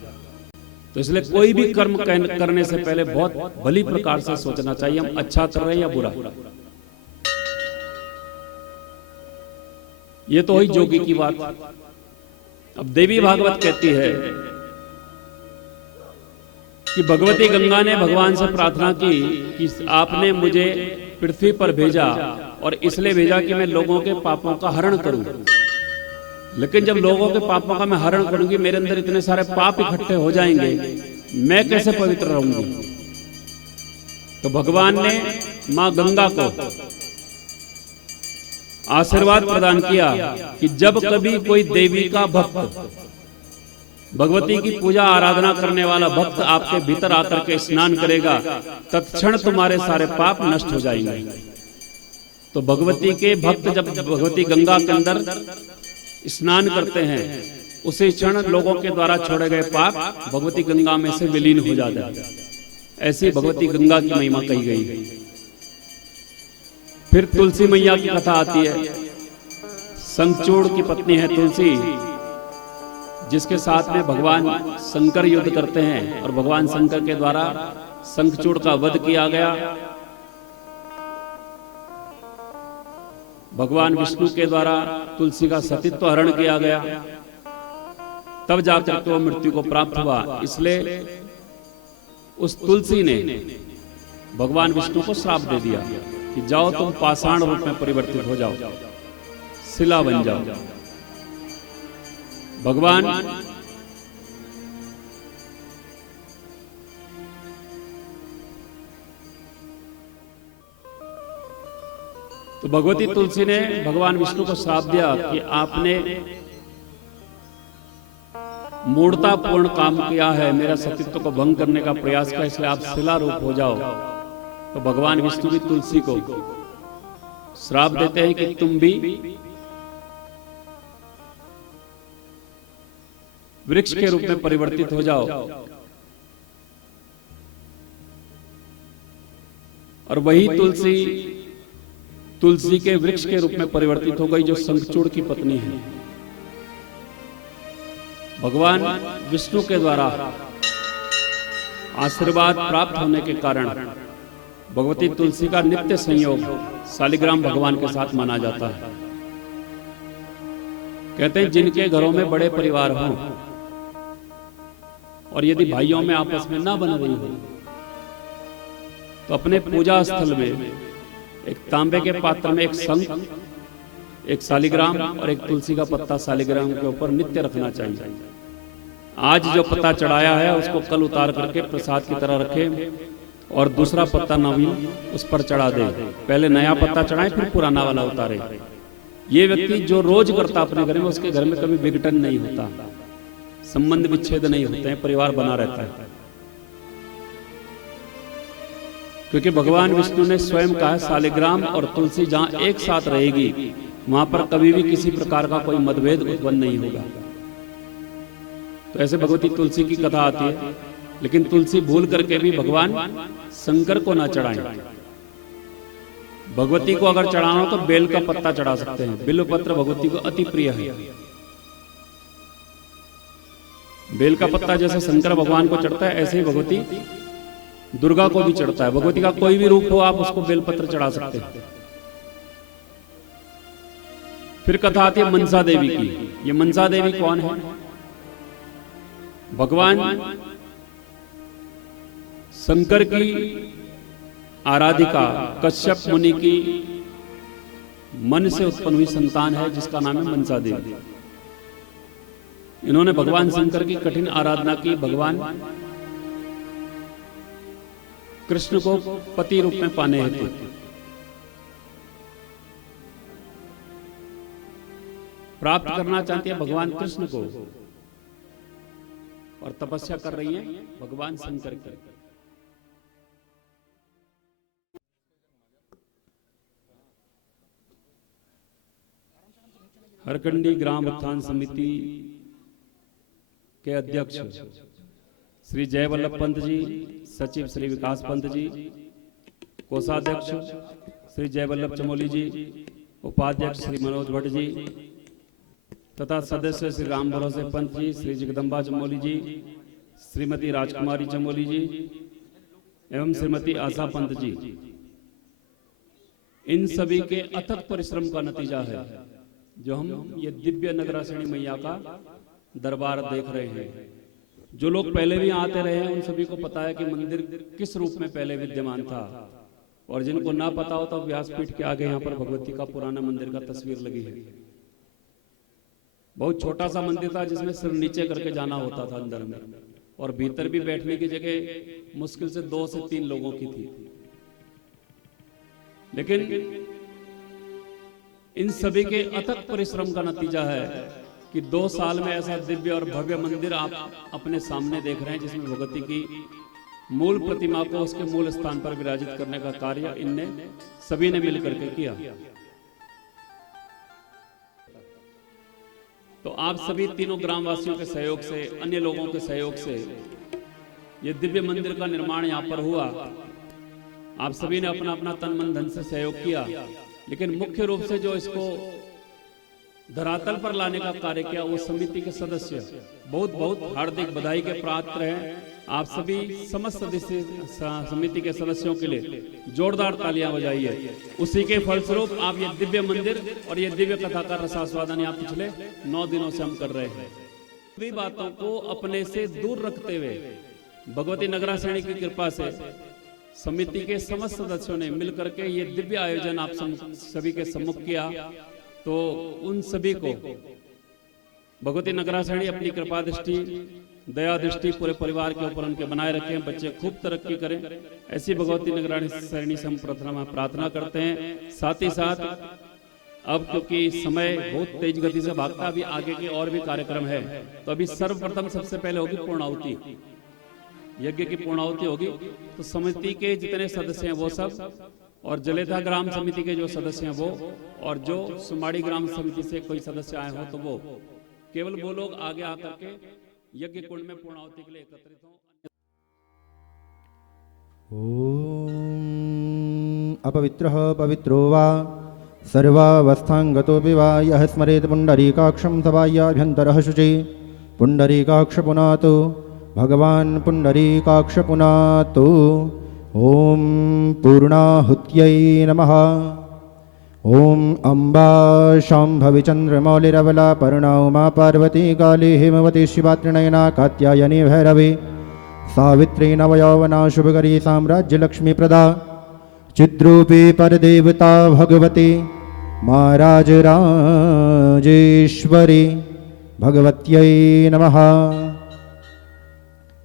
तो इसलिए कोई भी कर्म करने से पहले बहुत भली प्रकार से सोचना चाहिए, हम अच्छा कर रहे हैं या बुरा। ये तो हुई जोगी की बात। अब देवी भागवत कहती है कि भगवती गंगा ने भगवान से प्रार्थना की कि आपने मुझे पृथ्वी पर भेजा और इसलिए भेजा कि मैं लोगों के पापों का हरण करूं। लेकिन जब लोगों के पापों का मैं हरण करूंगी, मेरे अंदर इतने सारे पाप इकट्ठे हो जाएंगे, मैं कैसे पवित्र रहूंगी? तो भगवान ने मां गंगा को आशीर्वाद प्रदान किया कि जब कभी कोई देवी का भक्त, भगवती की पूजा आराधना करने वाला भक्त आपके भीतर आकर के स्नान करेगा, तत्क्षण तुम्हारे सारे पाप नष्ट हो जाएंगे। तो भगवती के भक्त जब भगवती गंगा के अंदर स्नान करते हैं, उसी क्षण लोगों के द्वारा छोड़े गए पाप भगवती गंगा में से विलीन हो जाते हैं। ऐसी भगवती गंगा की महिमा कही गई है। फिर तुलसी मैया की कथा आती है। संचूड़ की पत्नी है तुलसी, जिसके साथ में भगवान शंकर युद्ध करते हैं और भगवान शंकर के द्वारा शंखचूड़ का वध किया गया। भगवान विष्णु के द्वारा तुलसी का सतीत्व हरण किया गया, तब जाकर के वो मृत्यु को प्राप्त हुआ। इसलिए उस तुलसी ने भगवान विष्णु को श्राप दे दिया कि जाओ तुम पाषाण रूप में परिवर्तित हो जाओ, शिला बन जाओ। भगवान तो भगवती तुलसी ने भगवान विष्णु को श्राप दिया कि आपने मूढ़तापूर्ण काम किया है, मेरा सतीत्व को भंग करने का प्रयास किया, इसलिए आप शिला रूप हो जाओ। तो भगवान विष्णु भी तुलसी को श्राप देते हैं कि तुम भी वृक्ष के रूप में परिवर्तित हो जाओ। और वही तुलसी के वृक्ष के रूप में परिवर्तित हो गई, जो शंखचूड़ की पत्नी है। भगवान विष्णु के द्वारा आशीर्वाद प्राप्त होने के कारण भगवती तुलसी का नित्य संयोग शालिग्राम भगवान के साथ माना जाता है। कहते हैं जिनके घरों में बड़े परिवार हों और यदि भाइयों में आपस में ना बन रही हो, तो अपने पूजा स्थल में एक तांबे के पात्र में एक शंख, एक शालिग्राम और एक तुलसी का पत्ता शालिग्राम के ऊपर नित्य रखना चाहिए। आज जो पत्ता चढ़ाया है उसको कल उतार करके प्रसाद की तरह रखें और दूसरा पत्ता नवीन उस पर चढ़ा दे। पहले नया पत्ता चढ़ाए फिर पुराना वाला उतारे। ये व्यक्ति जो रोज करता अपने घर में, उसके घर में कभी विघटन नहीं होता, संबंध विच्छेद नहीं होते हैं, परिवार बना रहता है। क्योंकि भगवान विष्णु ने स्वयं कहा शालिग्राम और तुलसी जहां एक साथ रहेगी वहां पर कभी भी किसी प्रकार का कोई मतभेद उत्पन्न नहीं होगा। तो ऐसे भगवती तुलसी की कथा आती है, लेकिन तुलसी भूल करके भी भगवान शंकर को ना चढ़ाएं। भगवती को अगर चढ़ाना हो तो बेल का पत्ता चढ़ा सकते हैं। बिल्व पत्र भगवती को अति प्रिय है। बेल का पत्ता जैसे शंकर भगवान को चढ़ता है, ऐसे ही भगवती दुर्गा को भी चढ़ता है। भगवती का कोई भी रूप हो आप उसको बेलपत्र चढ़ा सकते हैं। फिर कथा आती है मनसा देवी की। ये मनसा देवी कौन है? भगवान शंकर की आराधिका कश्यप मुनि की मन से उत्पन्न हुई संतान है, जिसका नाम है मनसा देवी। इन्होंने भगवान शंकर की कठिन आराधना की। भगवान कृष्ण को पति रूप में पाने हेतु प्राप्त करना चाहती है भगवान कृष्ण को, और तपस्या कर रही है भगवान शंकर की। हरकंडी ग्राम उत्थान समिति के अध्यक्ष श्री जयवल्लभ पंत जी, सचिव श्री विकास पंत जी, कोषाध्यक्ष श्री जयवल्लभ चमोली जी, उपाध्यक्ष श्री मनोज भट्ट जी तथा सदस्य श्री राम भरोसे पंत जी, श्री जगदम्बा चमोली जी, श्रीमती राजकुमारी चमोली जी एवं श्रीमती आशा पंत जी, इन सभी के अथक परिश्रम का नतीजा है जो हम ये दिव्य नगरासिनी मैया का दरबार देख रहे हैं। जो लोग पहले भी आते रहे हैं उन सभी को पता है कि मंदिर किस रूप में पहले विद्यमान था, और जिनको ना पता हो तो व्यासपीठ के आगे यहाँ पर भगवती का पुराना मंदिर का तस्वीर लगी है। बहुत छोटा सा मंदिर था जिसमें सिर नीचे करके जाना होता था अंदर में, और भीतर भी बैठने की जगह मुश्किल से 2 से 3 लोगों की थी। लेकिन इन सभी के अथक परिश्रम का नतीजा है कि 2 साल में ऐसा दिव्य और भव्य मंदिर आप अपने सामने देख रहे हैं, जिसमें भगवती की मूल प्रतिमा को उसके मूल स्थान पर विराजित करने का कार्य इनने सभी ने मिलकर के किया। तो आप सभी तीनों ग्रामवासियों के सहयोग से, अन्य लोगों के सहयोग से ये दिव्य मंदिर का निर्माण यहाँ पर हुआ। आप सभी ने अपना अपना तन मन धन से सहयोग किया, लेकिन मुख्य रूप से जो इसको धरातल पर लाने का कार्य किया, वो समिति के सदस्य बहुत बहुत हार्दिक बधाई के पात्र हैं। आप सभी समस्त सदस्य समिति के सदस्यों के लिए जोरदार तालियां बजाइए। उसी के फलस्वरूप आप ये दिव्य मंदिर और ये दिव्य कथा का रसास्वादन यहाँ पिछले 9 दिनों से हम कर रहे हैं। सभी बातों को अपने से दूर रखते हुए भगवती नगरा श्रेणी की कृपा से समिति के समस्त सदस्यों ने मिलकर के ये दिव्य आयोजन आप सभी के सम्मुख किया। तो उन सभी को भगवती नगरा श्रेणी अपनी कृपा दृष्टि, दया दृष्टि पूरे परिवार के ऊपर उनके बनाए रखें, बच्चे खूब तरक्की करें, ऐसी भगवती नगरा श्रेणी से हम प्रार्थना करते हैं। साथ ही साथ अब क्योंकि समय बहुत तेज गति से भागता, अभी आगे के और भी कार्यक्रम है, तो अभी सर्वप्रथम सबसे पहले होगी पूर्णाहुति, यज्ञ की पूर्णाहुति होगी। तो समिति के जितने सदस्य हैं वो सब, और जलेथा ग्राम समिति के जो सदस्य हैं वो, और जो सुमाड़ी ग्राम समिति से कोई सदस्य आए हो तो वो, केवल वो लोग आगे आकर के यज्ञ कुंड में पूर्णाहुति के लिए एकत्रित हों। ओम अपवित्रः पवित्रो वा सर्वावस्थांगतोऽपि वा यः स्मरेत् पुण्डरीकाक्षं सबाह्याभ्यन्तरः शुचि पुण्डरीकाक्ष पुनातु भगवान् पुण्डरीकाक्ष पुनातु। ओम पूर्णाहुत्यै नमः। ओम अम्बा शाम्भवी चन्द्रमौलिरबला पर्णा उमा पार्वती काली हेमवती शिवा त्रिनयना कात्यायनी भैरवी सावित्री नवयौवना शुभकरी साम्राज्य लक्ष्मी प्रदा चिद्रूपी परदेवता भगवती महाराज राजेश्वरी भगवत्यै नमः।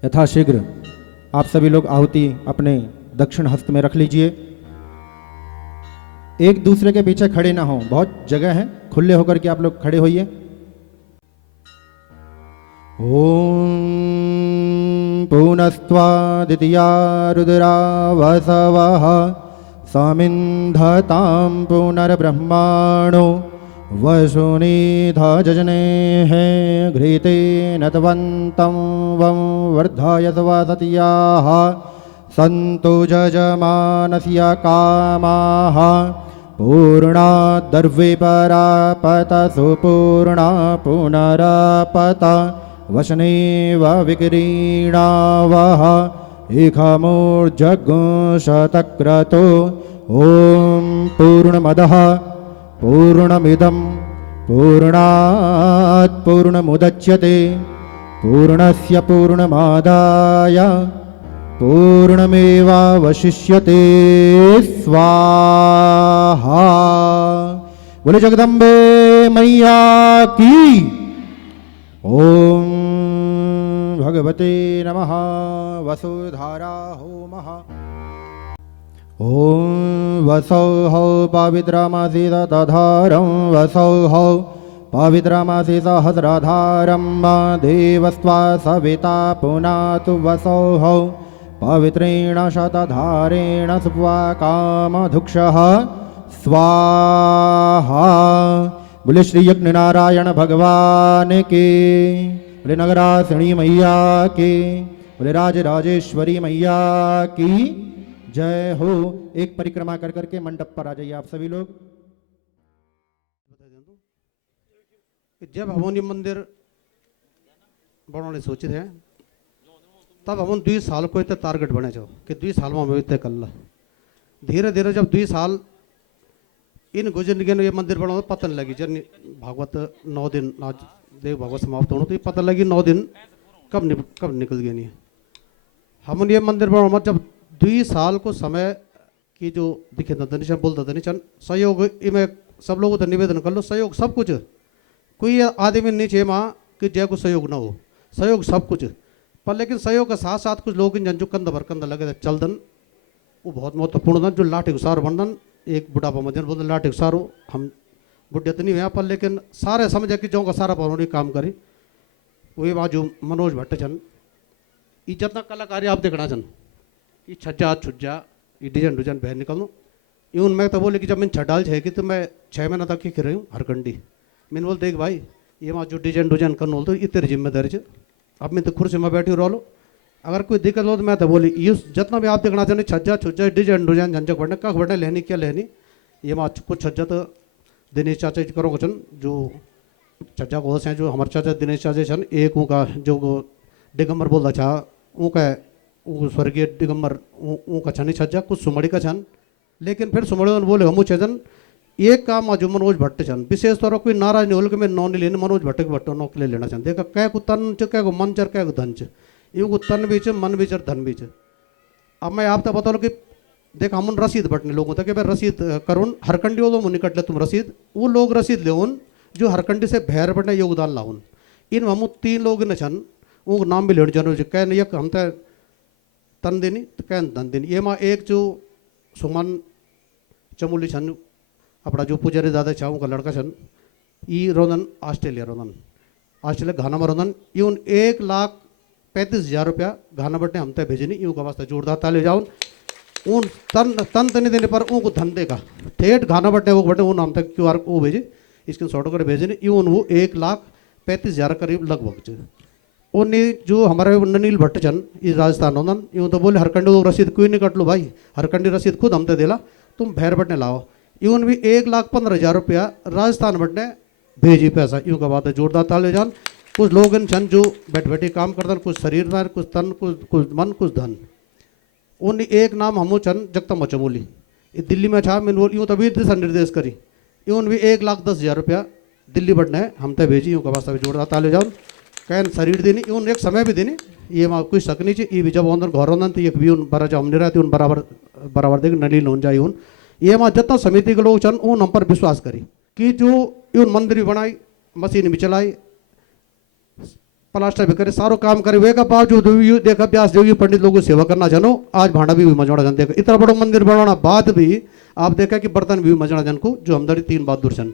यथाशीघ्र आप सभी लोग आहुति अपने दक्षिण हस्त में रख लीजिए। एक दूसरे के पीछे खड़े ना हो, बहुत जगह है, खुले होकर के आप लोग खड़े होइए। ओम पुनस्त्वा द्वितीया रुद्रा वसवः सामिन्धतां पुनर्ब्रह्माणो वसुनिधा जजने है घृते नतवन्तं वं वर्धाय सवासत्याः सन्तु जजमानस्य कामाः पूर्णाद्दर्वे परापतसु पूर्णा पुनरापत वशनेव विक्रीणावः एकामूर्जगुंशतक्रतो ॐ पूर्णमदः पूर्णमिदं पूर्णात् पूर्णमुदच्यते पूर्णस्य पूर्णमादाय पूर्णमेवावशिष्यते स्वाहा। बोले जगदम्बे मैया की। ओम भगवते नमः। वसुधारा होमः। ओम वसौ हौ पवित्रमासी तधारं वसौ हौ पवित्रमासी सहस्रधारं देवस्त्वा सविता पुनातु वसौ हौ पवित्रेण शतधारेण स्वा कामधुक्षः स्वाहा। बोले श्री यज्ञ नारायण भगवान के, बोले नगरासिणी मैया के, बोले राजराजेश्वरी मैया की जय हो। एक परिक्रमा कर करके मंडप पर आ जाइए आप सभी लोग। जब हम ये मंदिर बनाने सोचे थे तब हम 2 साल को इतना टारगेट बने छो कि 2 साल में हम इतने कर ला। धीरे धीरे जब 2 साल इन गुजर गए ये मंदिर बनाओ पता नहीं लगी। जब भागवत 9 दिन आज देव भागवत समाप्त होना तो ये पता लगी 9 दिन कब निकल गए नहीं। हम ये मंदिर बनाओ जब 2 साल को समय की जो दिखे धनिचन बोलता धनिचन सहयोग इमें सब लोगों को निवेदन कर लो। सहयोग सब कुछ, कोई आदमी नहीं चाहिए माँ कि जय को सहयोग ना हो, सहयोग सब कुछ। पर लेकिन सहयोग के साथ साथ कुछ लोग जो कंध भर कंध लगे चलदन वो बहुत महत्वपूर्ण था। जो लाठी उसार बंधन एक बुढ़ापा मजन बोलते लाठी उसार हो, हम बुढ़े तो नहीं हुआ पर लेकिन सारे समझे कि जो का सारा पौरों काम करी वही वहाँ जो मनोज भट्ट चन ये जितना कलाकारी आप देखना चन ये छज्जा छुज्जा ये डिजाइन डिजाइन बहर निकल ये उनमें तो बोले कि जब मैंने छडाल छे कि तो मैं 6 महीना तक ही रही हूँ हरकंडी। मैंने बोल देख भाई ये वहाँ जो डिजाइन डिजाइन करना बोलते ये तेरी जिम्मेदारी है। अब मैं तो कुर्सी में बैठी रह लो, अगर कोई दिक्कत हो तो मैं तो बोली ये जितना भी आप देखना चाहते छज्जा छुज्जा डिजाइन डिजाइन झंझक बढ़ने कख बढ़ने लेनी क्या लेनी ये वहाँ कुछ छज्जा तो दिनेश चाचा जी करो चन जो चचा को हैं जो हमारे चाचा दिनेश चाचा छन एक उनका जो दिगंबर बोलता छा उनका वो स्वर्गीय दिगंबर उनका छनी छज्जा कुछ सुमड़ी का छन लेकिन फिर सुमड़ी बोले हमू छजन एक काम जो मनोज भट्ट छन विशेष तौर पर कोई नाराज नहीं होल कि मैं नौ नहीं लेने मनोज भट्ट के भट्टो नौकरी लेना चाहते देखा कै को तन च कै को मन चर कै को धन च यूँ को तन भी च मन भी चर धन भी च अब मैं आप तक बता कि देख हम रसीद बटने लोगों तक कि भाई रसीद करुन हरकंडी वो निकट ले तुम रसीद वो लोग रसीद ले जो हरकंडी से भैर बटने योगदान लाउन इन हम 3 लोग न छन वो नाम भी लेने जरूर कै नहीं हम तन देनी तो कै धन देनी ये माँ एक जो सुमन चमोली छन अपना जो पुजारी दादा छा उनका लड़का छन ई रोदन ऑस्ट्रेलिया घाना में रोदन यून 1,35,000 रुपया घाना बटने हम तय भेजनी यूँ का वास्ता जोरदार ताली जाऊन उन तन तनी देने पर उनको धन देगा ठेठ घाना बटने वो बटे उन हम तक QR वो भेजे इसके शॉर्ट कर भेजनी यूँ वो 1,35,000 करीब लगभग उन्हें जो हमारे ननील भट्ट छन इस राजस्थान रोदन यूँ तो बोले हरकंडी रसीद कोई नहीं कट लो भाई हरकंडी रसीद खुद हम तय देला तुम भैर बटने लाओ यून भी 1,15,000 रुपया राजस्थान बटने भेजी पैसा यूँ का बात है जोरदार ताले जान कुछ लोग इन छन जो बैठ बैठे काम करते कुछ शरीर में कुछ तन कुछ मन कुछ धन उन एक नाम हमू छन जगतम चमोली ये दिल्ली में छा मैंने बोल यूँ तभी दिशा निर्देश करी यून भी 1,10,000 रुपया दिल्ली बटने हम तय भेजी यूँ का वास्ता भी जोरदार ताले जान कैन शरीर देनी यून एक समय भी देनी ये वहाँ कोई शक नहीं चाहिए ये भी जब अंदर घर होना तो ये भी उन बरा जब हम नहीं रहते उन बराबर देख नलील हो जाए उन ये वहाँ जितना समिति के लोग छन उन हम पर विश्वास करी कि जो यून मंदिर भी बनाई मशीन भी चलाई प्लास्टर भी करे सारो काम करे वे का बावजूद देखा व्यास देवी पंडित लोगों सेवा करना जानो आज भांडा भी मजोड़ा जन देखा इतना बड़ा मंदिर बनाना बाद भी आप देखा कि बर्तन भी मजोड़ा जन को जो हमदरी 3 बहादुर छन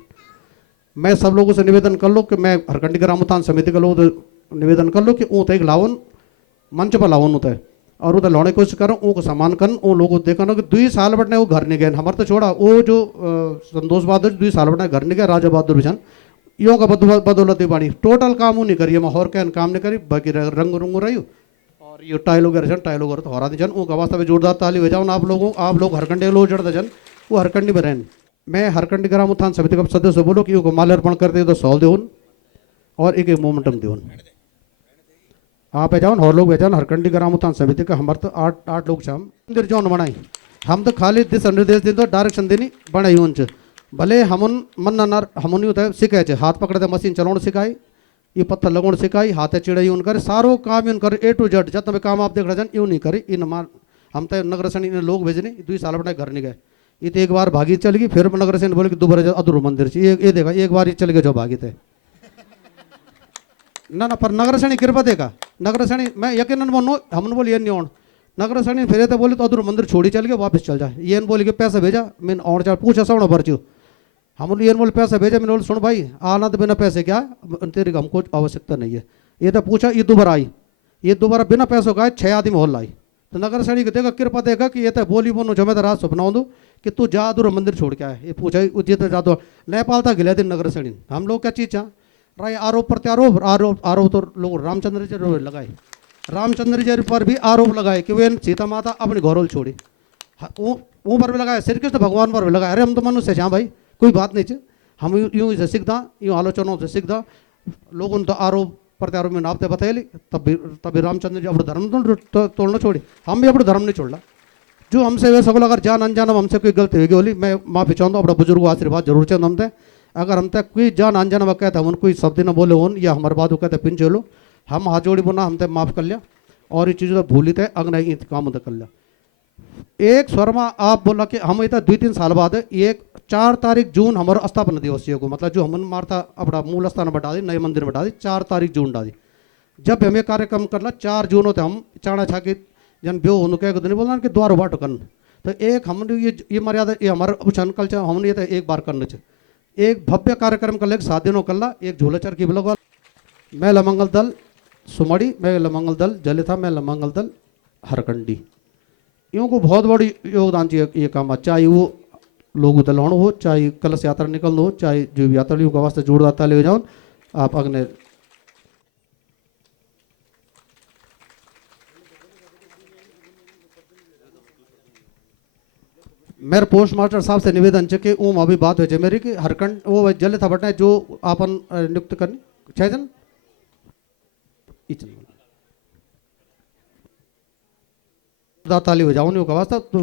मैं सब लोगों से निवेदन कर लो कि मैं हरकंडी ग्राम उत्थान समिति के लोग निवेदन कर लो कि ऊँ एक लावन मंच पर लावन होता है और उधर लौड़े कोशिश करो वो सम्मान कर वो लोगों देखा ना कि 2 साल बटने वो घर नहीं गए हमारे तो छोड़ा वो जो संतोष बहादुर 2 साल बटने घर नहीं गए राजा बहादुर बिछान यो का बदौलत बाणी टोटल काम नहीं करिए मैं और कैन काम नहीं करी बाकी रंग रुंग रही और ये टाइल वगैरह टाइल वगैरह तो हरा दी जन वो वास्ता में जोरदार ताली हो जाओ आप लोग हरकंडी लोग जड़ते जन वो हरकंडी में रहन मैं हरकंडी ग्राम उत्थान समिति का सदस्य बोलो कि वो माल्यार्पण करते तो 100 देवन और एक मोमेंटम देवन आप है जाओ और लोग है जाओ हरकंडी ग्राम उत्थान समिति का हमारे तो 8 लोग हम मंदिर जौन बनाई हम तो खाली दिशा निर्देश दिन तो डायरेक्शन देनी बनाई उनसे भले हमन मन नर हमन नहीं होता है सिखाए हाथ पकड़ते मशीन चलाने सिखाई ये पत्थर लगाने सिखाई हाथ चिड़ाई उन करे सारो काम इन करे A to Z जब तक काम आप देख रहे यूँ नहीं करी इन मार हम तो नगर से इन लोग भेजने 2 साल बना घर नहीं गए ये तो एक बार भागी चल गई फिर नगर से बोले कि दोबारा अधूर मंदिर से ये देखा एक बार ही चल गए जो भागी थे ना पर नगर सैनी कृपा देखा नगर सैनी मैं यकीन बोलो हमने बोले ये नहीं ओण नगर सैनी फिर तो बोले तो अधूर मंदिर छोड़ी चल गए वापस चल जाए ये बोले कि पैसा भेजा मैंने और चार पूछा सवण भरचू हम ये बोले पैसा भेजा मैंने बोले सुन भाई आना तो बिना पैसे क्या तेरी हमको आवश्यकता नहीं है ये तो पूछा ये दोबारा आई ये दोबारा बिना पैसों का 6 आदमी होल आई तो नगर सैनी को देखा कृपा देखा कि ये तो बोली बोनो जो मैं तो रात सुपना दू कि तू जा अधूर मंदिर छोड़ के आए ये पूछा ये तो जा दो नेपाल था गिले दिन नगर सैनी हम लोग क्या चीज़ चाह राय आरोप प्रत्यारोप आरोप तो लोग रामचंद्र जी लगाए रामचंद्र जी पर भी आरोप लगाए कि वे सीता माता अपने घरों छोड़ी वो पर भी लगाया श्री कृष्ण भगवान पर भी लगाया अरे हम तो मनुष्य से हाँ भाई कोई बात नहीं चे हम यूँ से सीखता यूँ आलोचनाओं से सीखता लोगों तो आरोप प्रत्यारोप में नापते बताए तभी रामचंद्र जी अपने धर्म तो तोड़ना छोड़ी हम भी अपने धर्म नहीं छोड़ना जो हमसे वैसा बोला अगर जान अनजान हमसे कोई गलती होगी बोली मैं माफ़ी चाहता हूँ अपना बुजुर्ग आशीर्वाद जरूर चाहिए हमसे अगर हम तक कोई जान अनजान वह कहते हम कोई शब्द न बोले होन या हमारे बात वो कहते पिन चलो हम हाथ जोड़ी बोना हम तक माफ़ कर लिया और ये चीज़ भूली थे अगना काम कर लिया एक स्वरमा आप बोला कि हम इतना 2-3 साल बाद एक 4 तारीख जून हमारा स्थापना दिवस को मतलब जो हम मारता अपना मूल स्थान बटा दी नए मंदिर बटा दी 4 तारीख जून डाली जब हमें कार्यक्रम करना 4 जून होते हम चाणा छा के जन ब्यो होने कह नहीं बोलना कि द्वार बाट करना तो एक हम ये मर्यादा ये हमारा उछन कल्चर हमने ये तो एक बार करना चाहिए एक भव्य कार्यक्रम कर ले 7 दिनों कल्ला एक झोला चरखी लगा मेला मंगल दल सुमड़ी मेला मंगल दल जलिथा मेला मंगल दल हरकंडी यूँ को बहुत बड़ी योगदान चाहिए ये काम चाहे वो लोग दलौन हो चाहे कलश यात्रा निकल हो चाहे जो भी यात्रा का वास्ते जोड़दाता ले जाओ आप अगने मेरे पोस्ट मास्टर साहब से निवेदन है कि ओम अभी बात हो मेरी कि हरकंड वो जले था बटना जो आपन नियुक्त करनी छैजन ताली हो जाओ नहीं होगा वास्ता तो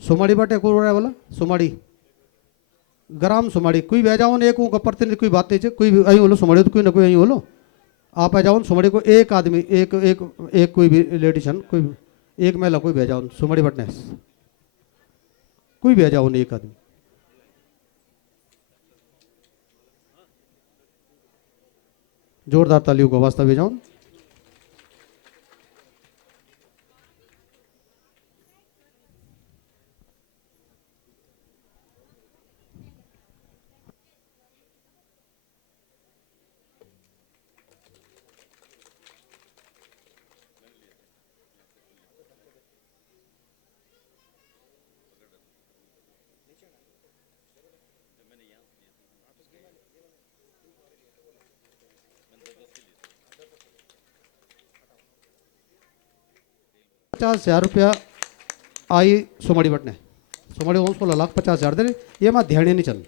सुमाड़ी बटे को बोला सुमाड़ी ग्राम सुमाड़ी कोई भी आ जाओ एक का प्रतिनिधि कोई बात नहीं है कोई भी आई बोलो सुमाड़ी तो कोई ना कोई आई बोलो आप आ जाओ सुमाड़ी को एक आदमी एक एक एक कोई भी लेडीसन कोई भी एक महिला कोई भी आ जाओ सुमाड़ी बटने कोई भी आ जाओ एक आदमी जोरदार तालियों का वास्ता भी जाओ। ₹50,000 आई सुमाड़ी बटने सुमाड़ी 16,50,000 दे ये मैं ध्यान ही नहीं चल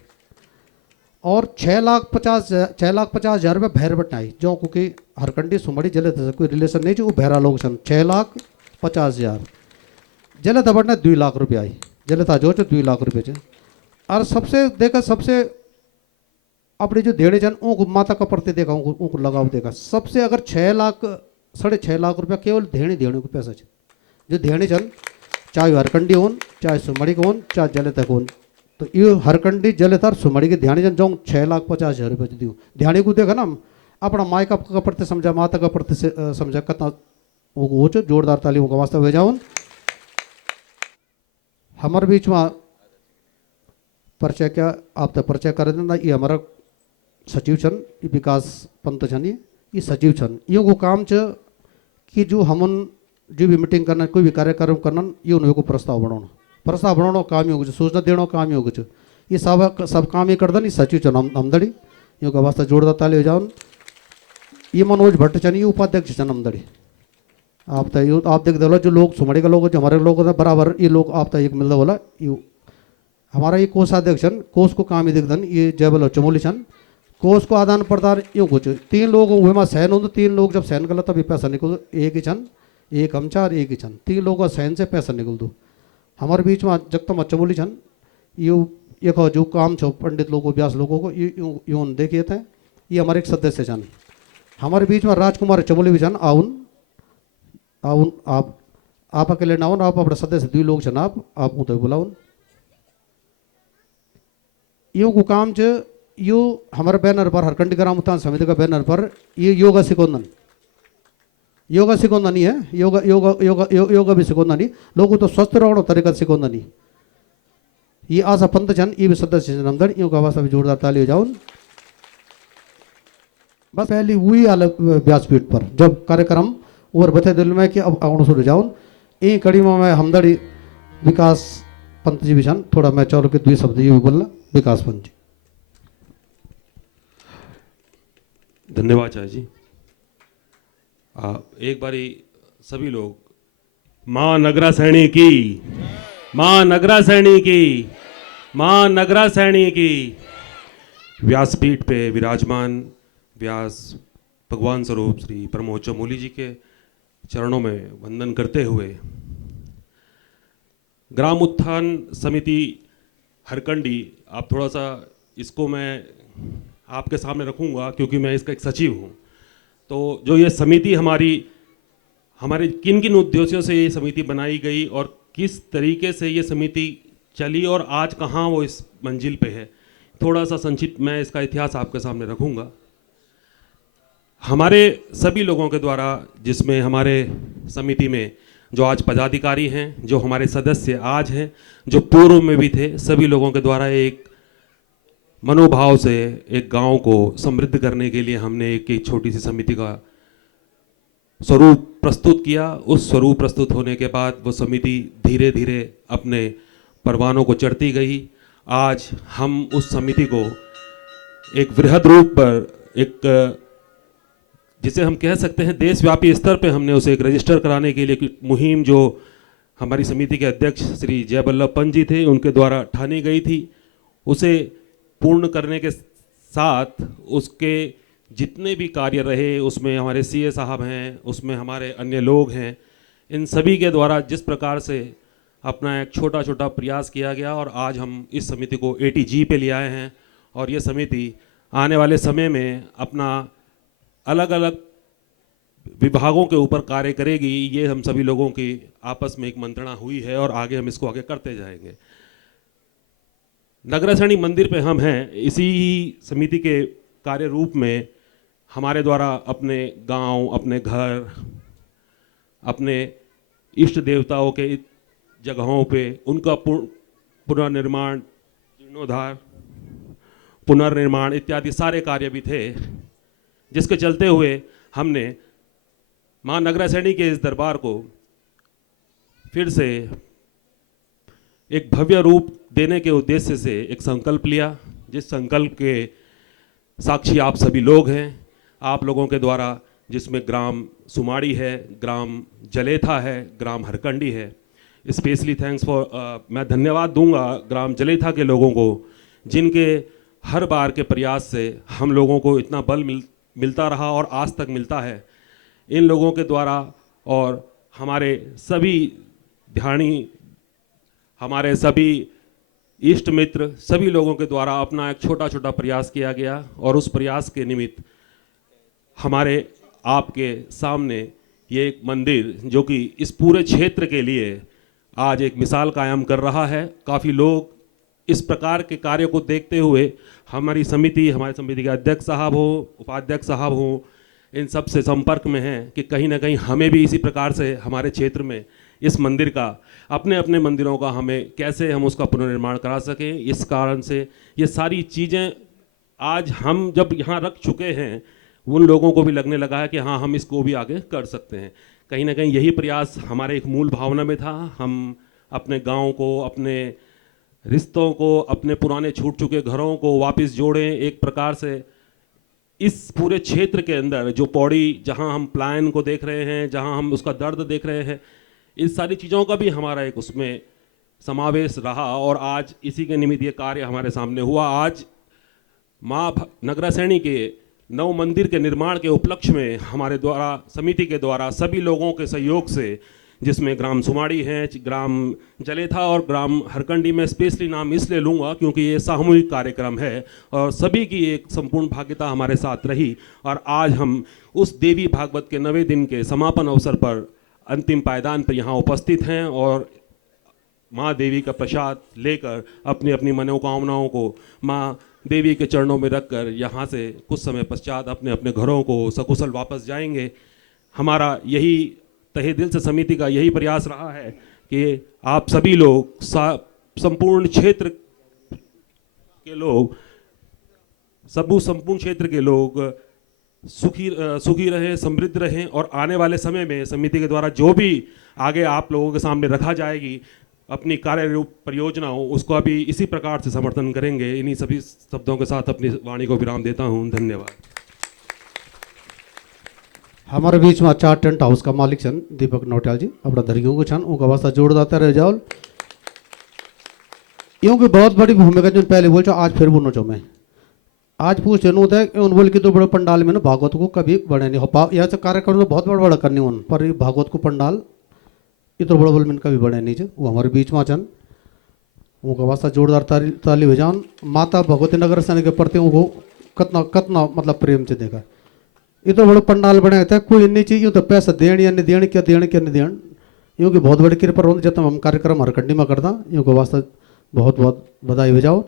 और 6,50,000 रुपया भैर बटने आई जो क्योंकि हरकंडी सुमाड़ी जले थे कोई रिलेशन नहीं जो वो भैरा लोग सन 6,50,000 जले था बटने 2 लाख रुपया आई जले था जो 2 लाख रुपये और सबसे देखा सबसे अपनी जो देने जन उनको माता का प्रति देखा उनको लगाव देखा सबसे अगर 6 लाख 6.5 लाख रुपया केवल देने को पैसा जो ध्यान चल चाहे हरकंडी होन चाहे सुमड़ी को होन चाहे जलेता को होन तो ये हरकंडी जलेता सुमड़ी के ध्यान जन जाऊँ 6,50,000 रुपये दियो ध्यान को देखा ना अपना माय का प्रति समझा माता का प्रति समझा कितना वो जोरदार तालियों का वास्ता भेजा हमारे बीच में परिचय क्या आप तक परिचय कर देना ये हमारा सचिव छन ये विकास पंत छन ये सचिव छन यो को काम च कि जो हमन जो भी मीटिंग करना कोई भी कार्यक्रम करना ये उन्हें को प्रस्ताव बनाना काम ही होगा सूचना देना काम ही होगा ये सब काम ही कर दें सचिव चन हमदड़ी यो का वास्ता जोरदार ताली हो जाओ ये मनोज भट्ट चन ये उपाध्यक्ष चन हमदड़ी आप देख दो जो लोग सुमड़ी का लोग जो हमारे लोग बराबर ये लोग आप एक मिलता बोला ये हमारा ये कोषाध्यक्ष कोष को काम ही देख दन ये जयबल चमोली छन कोष को आदान प्रदान यूँ कुछ 3 लोग वहाँ सहन हो तो 3 लोग जब सहन कर तभी पैसा निकल एक ही छन एक हम चार एक ही छन 3 लोगों का सहन से पैसा निकल दो हमारे बीच में जगतम चमोली छन ये जो काम छो पंडित लोगों व्यास लोगों को यूँ देखिए थे ये हमारे एक सदस्य छन हमारे बीच में राजकुमार चमोली भी छन आउन आप अकेले ना आप अपने सदस्य 2 लोग छन आप उनको बुलाउन यूँ को काम च यो हमारे बैनर पर हरकंडी ग्राम उत्थान समिति का बैनर पर ये योगा सिकोंदन नहीं है योगा भी सिकोंदन नहीं लोगों तो स्वस्थ रहो तरीका सिकोंदन नहीं ये आशा पंत जन ये भी सदस्य नमदन योगा वास्ता भी जोरदार ताली हो जाओ बस पहली हुई अलग व्यासपीठ पर जब कार्यक्रम और बते दिल में कि अब आउन शुरू जाओ ये कड़ी में मैं हमदड़ी विकास पंत जी भी छन थोड़ा मैं चालू के 2 शब्द ये भी बोलना विकास पंत जी धन्यवाद चाचा जी। एक बारी सभी लोग माँ नगरा सैनी की माँ नगरा सैनी की माँ नगरा सैनी की व्यासपीठ पे विराजमान व्यास भगवान स्वरूप श्री प्रमोद चमोली जी के चरणों में वंदन करते हुए ग्राम उत्थान समिति हरकंडी आप थोड़ा सा इसको मैं आपके सामने रखूंगा क्योंकि मैं इसका एक सचिव हूं तो जो ये समिति हमारे किन किन उद्देश्यों से ये समिति बनाई गई और किस तरीके से ये समिति चली और आज कहाँ वो इस मंजिल पे है थोड़ा सा संक्षिप्त मैं इसका इतिहास आपके सामने रखूंगा। हमारे सभी लोगों के द्वारा जिसमें हमारे समिति में जो आज पदाधिकारी हैं जो हमारे सदस्य आज हैं जो पूर्व में भी थे सभी लोगों के द्वारा एक मनोभाव से एक गांव को समृद्ध करने के लिए हमने एक छोटी सी समिति का स्वरूप प्रस्तुत किया। उस स्वरूप प्रस्तुत होने के बाद वो समिति धीरे धीरे अपने परवानों को चढ़ती गई। आज हम उस समिति को एक वृहद रूप पर एक जिसे हम कह सकते हैं देशव्यापी स्तर पे हमने उसे एक रजिस्टर कराने के लिए एक मुहिम जो हमारी समिति के अध्यक्ष श्री जय वल्लभ पंत जी थे उनके द्वारा ठानी गई थी, उसे पूर्ण करने के साथ उसके जितने भी कार्य रहे उसमें हमारे सीए साहब हैं, उसमें हमारे अन्य लोग हैं, इन सभी के द्वारा जिस प्रकार से अपना एक छोटा छोटा प्रयास किया गया और आज हम इस समिति को ATG पे ले आए हैं और ये समिति आने वाले समय में अपना अलग अलग विभागों के ऊपर कार्य करेगी। ये हम सभी लोगों की आपस में एक मंत्रणा हुई है और आगे हम इसको आगे करते जाएंगे। नगरासैणी मंदिर पे हम हैं, इसी समिति के कार्य रूप में हमारे द्वारा अपने गांव, अपने घर, अपने इष्ट देवताओं के जगहों पे उनका पुनर्निर्माण, जीर्णोद्धार, पुनर्निर्माण इत्यादि सारे कार्य भी थे, जिसके चलते हुए हमने मां नगरासैणी के इस दरबार को फिर से एक भव्य रूप देने के उद्देश्य से एक संकल्प लिया, जिस संकल्प के साक्षी आप सभी लोग हैं। आप लोगों के द्वारा जिसमें ग्राम सुमाड़ी है, ग्राम जलेथा है, ग्राम हरकंडी है। स्पेशली थैंक्स फॉर मैं धन्यवाद दूंगा ग्राम जलेथा के लोगों को, जिनके हर बार के प्रयास से हम लोगों को इतना बल मिलता रहा और आज तक मिलता है। इन लोगों के द्वारा और हमारे सभी ध्यानी, हमारे सभी इष्ट मित्र, सभी लोगों के द्वारा अपना एक छोटा छोटा प्रयास किया गया और उस प्रयास के निमित्त हमारे आपके सामने ये एक मंदिर जो कि इस पूरे क्षेत्र के लिए आज एक मिसाल कायम कर रहा है। काफ़ी लोग इस प्रकार के कार्य को देखते हुए हमारी समिति, हमारी समिति के अध्यक्ष साहब हो, उपाध्यक्ष साहब हो, इन सब से संपर्क में हैं कि कहीं ना कहीं हमें भी इसी प्रकार से हमारे क्षेत्र में इस मंदिर का, अपने अपने मंदिरों का हमें कैसे हम उसका पुनर्निर्माण करा सकें। इस कारण से ये सारी चीज़ें आज हम जब यहाँ रख चुके हैं, उन लोगों को भी लगने लगा है कि हाँ, हम इसको भी आगे कर सकते हैं। कहीं ना कहीं यही प्रयास हमारे एक मूल भावना में था। हम अपने गाँव को, अपने रिश्तों को, अपने पुराने छूट चुके घरों को वापस जोड़ें। एक प्रकार से इस पूरे क्षेत्र के अंदर जो पौड़ी, जहां हम प्लान को देख रहे हैं, जहां हम उसका दर्द देख रहे हैं, इस सारी चीज़ों का भी हमारा एक उसमें समावेश रहा और आज इसी के निमित्त ये कार्य हमारे सामने हुआ। आज माँ नगरासैणी के नव मंदिर के निर्माण के उपलक्ष्य में हमारे द्वारा, समिति के द्वारा, सभी लोगों के सहयोग से, जिसमें ग्राम सुमाड़ी है, ग्राम जलेथा और ग्राम हरकंडी में स्पेशली नाम इसलिए लूँगा क्योंकि ये सामूहिक कार्यक्रम है और सभी की एक संपूर्ण भाग्यता हमारे साथ रही। और आज हम उस देवी भागवत के 9वें दिन के समापन अवसर पर अंतिम पायदान पर यहाँ उपस्थित हैं और माँ देवी का प्रसाद लेकर अपनी अपनी मनोकामनाओं को माँ देवी के चरणों में रखकर यहाँ से कुछ समय पश्चात अपने अपने घरों को सकुशल वापस जाएंगे। हमारा यही तहे दिल से समिति का यही प्रयास रहा है कि आप सभी लोग, संपूर्ण क्षेत्र के लोग, संपूर्ण क्षेत्र के लोग सुखी रहें, समृद्ध रहें और आने वाले समय में समिति के द्वारा जो भी आगे आप लोगों के सामने रखा जाएगी अपनी कार्य रूप परियोजनाओं, उसको अभी इसी प्रकार से समर्थन करेंगे। इन्हीं सभी शब्दों के साथ अपनी वाणी को विराम देता हूँ। धन्यवाद। हमारे बीच में 4 टेंट हाउस का मालिक छन दीपक नौटियाल जी, अपना धरियों को छन उनका वास्ता जोड़दाता रह जाओ। यूँ की बहुत बड़ी भूमिका जो पहले बोल चो, आज फिर बोलना चाहूँ मैं। आज पूछ जन होता है कि उन बोल की तो बड़े पंडाल में ना भागवत को कभी बड़े नहीं हो यह से कार्यक्रम तो बहुत बड़ा बड़ा करने उन पर भागवत को पंडाल इतना बड़ा बोल में कभी बड़े नहीं वो हमारे बीच में छन उनका वास्ता जोरदार ताली हो जाओ। माता भगवती नगरासैणी के प्रति उनको कतना कतना मतलब प्रेम से देखा इतना बड़ा पंडाल बनाया था। कोई नहीं चाहिए यूँ तो पैसा देण या नहीं देण, क्या देण क्या नहीं देण, यूँ की बहुत बड़ी कृपा होती जब हम कार्यक्रम हरकंडी में करता। यूँ को वास्ता बहुत बहुत बधाई हो जाओ।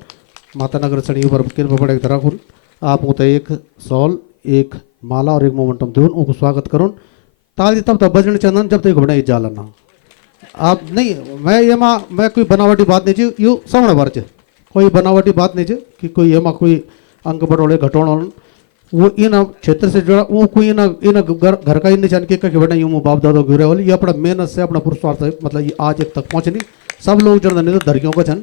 माता नगरासैणी ऊपर कृपा पड़े तरह खुन आप उनको एक सॉल, एक माला और एक मोमेंटम दून उनको स्वागत करो। ताली तब तक बजने चंदन जब तक बना जाला ना आप नहीं। मैं कोई बनावटी बात नहीं चाहिए, यू सामने भर कोई बनावटी बात नहीं चाहिए कि कोई एमा कोई अंक बढ़ोड़े घटोड़ वो इन क्षेत्र से जुड़ा वो कोई इन घर का ही निशान के बना यूँ बाप दादा घूरे वाले ये अपना मेहनत से, अपना पुरुषार्थ से मतलब ये आज एक तक पहुँचनी। सब लोग जन नहीं तो धरियों का छन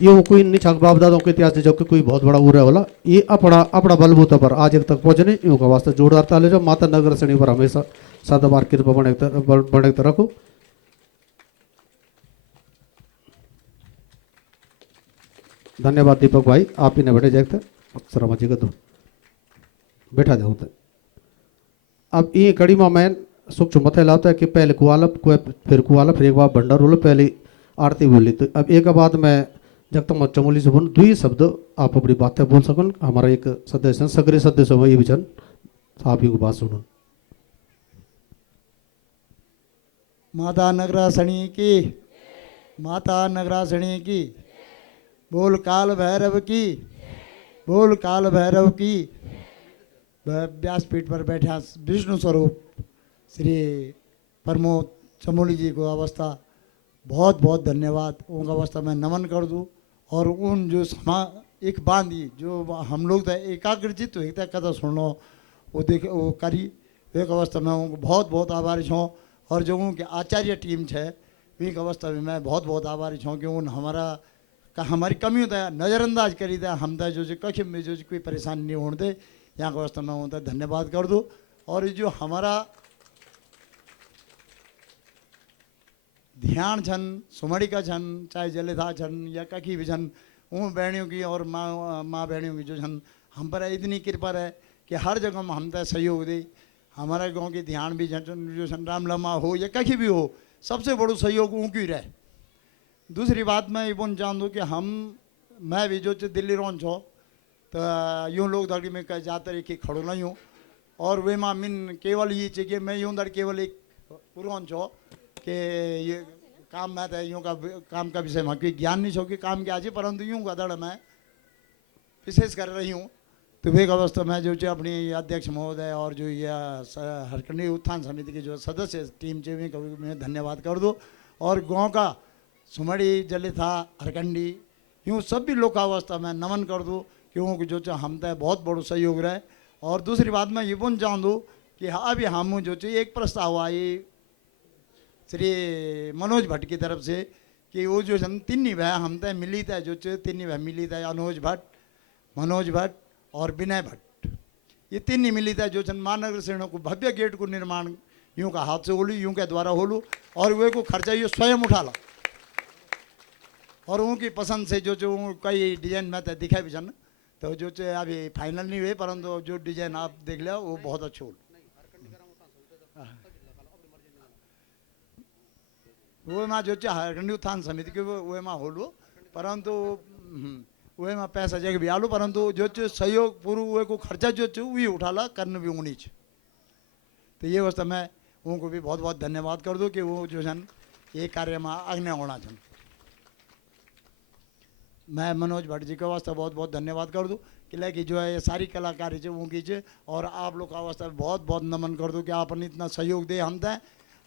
ये वो कोई नहीं छक बाप दादों के इतिहास से जो कि कोई बहुत बड़ा उरा वाला ये अपना अपना बलबूता पर आज एक तक पहुंचने यूं का वास्ते जोरदार ताले जो माता नगर श्रेणी पर हमेशा सदाबार कृपा बने रखो। धन्यवाद दीपक भाई, आप इन्हें बैठे जाते शर्मा जी का दो बैठा दे होते। अब ये कड़ी में मैं सुख चुमत लाता है कि पहले कुआलप फिर एक बार भंडार बोलो, पहले आरती बोली। तो अब एक बाद मैं जब तक चमोली से बोल 2 शब्द आप अपनी बातें बोल सकन। हमारा एक सदस्य सगरे सदस्य वही विचन आप ही को बात सुनो। माता नगरासणी की, माता नगरासणी की, बोल काल भैरव की, बोल काल भैरव की। व्यासपीठ पर बैठा विष्णु स्वरूप श्री प्रमोद चमोली जी को अवस्था बहुत बहुत धन्यवाद। उनका अवस्था मैं नमन कर दूँ और उन जो एक बांधी जो हम लोग तो एकाग्रचित हो एक कथा सुनो वो देख वो करी एक अवस्था में उनको बहुत बहुत आभारी छूँ। और जो उनके आचार्य टीम है वी अवस्था में मैं बहुत बहुत आभारी छूँ कि उन हमारी कमी होता है नज़रअंदाज करी था हम जो कक्ष में जो कोई परेशानी नहीं होने दे यहाँ की अवस्था में होता धन्यवाद कर दूँ। और जो हमारा ध्यान छन सुमड़ी का छन चाहे जलेधा छन या कखी भी छन उन बहनियों की और माँ बहनियों की जो छन हम पर इतनी कृपा है कि हर जगह में हम तय सहयोग दे। हमारे गांव के ध्यान भी जो छन रामलमा हो या कखी भी हो सबसे बड़ो सहयोग उनकी रहे। दूसरी बात मैं ये बोल चाहूँ कि मैं भी जो दिल्ली रोन छो तो यूँ लोग दड़ी में कह जाते रहे कि खड़ो नहीं हूँ और वे माँ मिन केवल ये चाहिए कि मैं यूँ दड़ केवल एक रोन छो कि ये काम में था यूँ का काम का विषय में कोई ज्ञान नहीं छो कि काम के आज परंतु यूँ का दड़ मैं विशेष कर रही हूँ। तो वे अवस्था में जो अपनी अध्यक्ष महोदय और जो ये हरकंडी उत्थान समिति के जो सदस्य टीम चाहिए मैं धन्यवाद कर दो। और गाँव का सुमड़ी जलेथा हरकंडी यूँ सभी लोकावस्था में नमन कर दूँ क्योंकि जो हम तय बहुत बड़ो सहयोग रहे। और दूसरी बात मैं ये बोल चाहूँ दूँ कि अभी हम जो एक प्रस्ताव आई श्री मनोज भट्ट की तरफ से कि वो जो तीन भाई हम तय मिली था जो तीन भाई मिली था अनुज भट्ट मनोज भट्ट और विनय भट्ट ये तीन मिली था जो महानगर श्रेणियों को भव्य गेट को निर्माण यूँ का हाथ से होलू यूँ के द्वारा होलू और वे को खर्चा ये स्वयं उठा ला और उनकी पसंद से जो कई डिजाइन में तो दिखा भी जन तो जो अभी फाइनल नहीं हुए परंतु जो डिजाइन आप देख लिया वो बहुत अच्छा हो वो में जो हरकंडी उत्थान समिति के वो में होलू परंतु वे में पैसा जगह भी आलू परंतु जो सहयोग पूर्व वे को खर्चा जो वही उठा ला करने भी उन्हीं तो ये अवस्था मैं उनको भी बहुत बहुत धन्यवाद कर दूँ कि वो जो छन ये कार्य में आज्ञा होना छन। मैं मनोज भट्ट जी का वास्ता बहुत बहुत धन्यवाद कर दूँ कि जो है ये सारी कलाकारी है वो कीजिए और आप लोग का अवस्था बहुत बहुत नमन कर दूँ कि आपने इतना सहयोग दे हम तय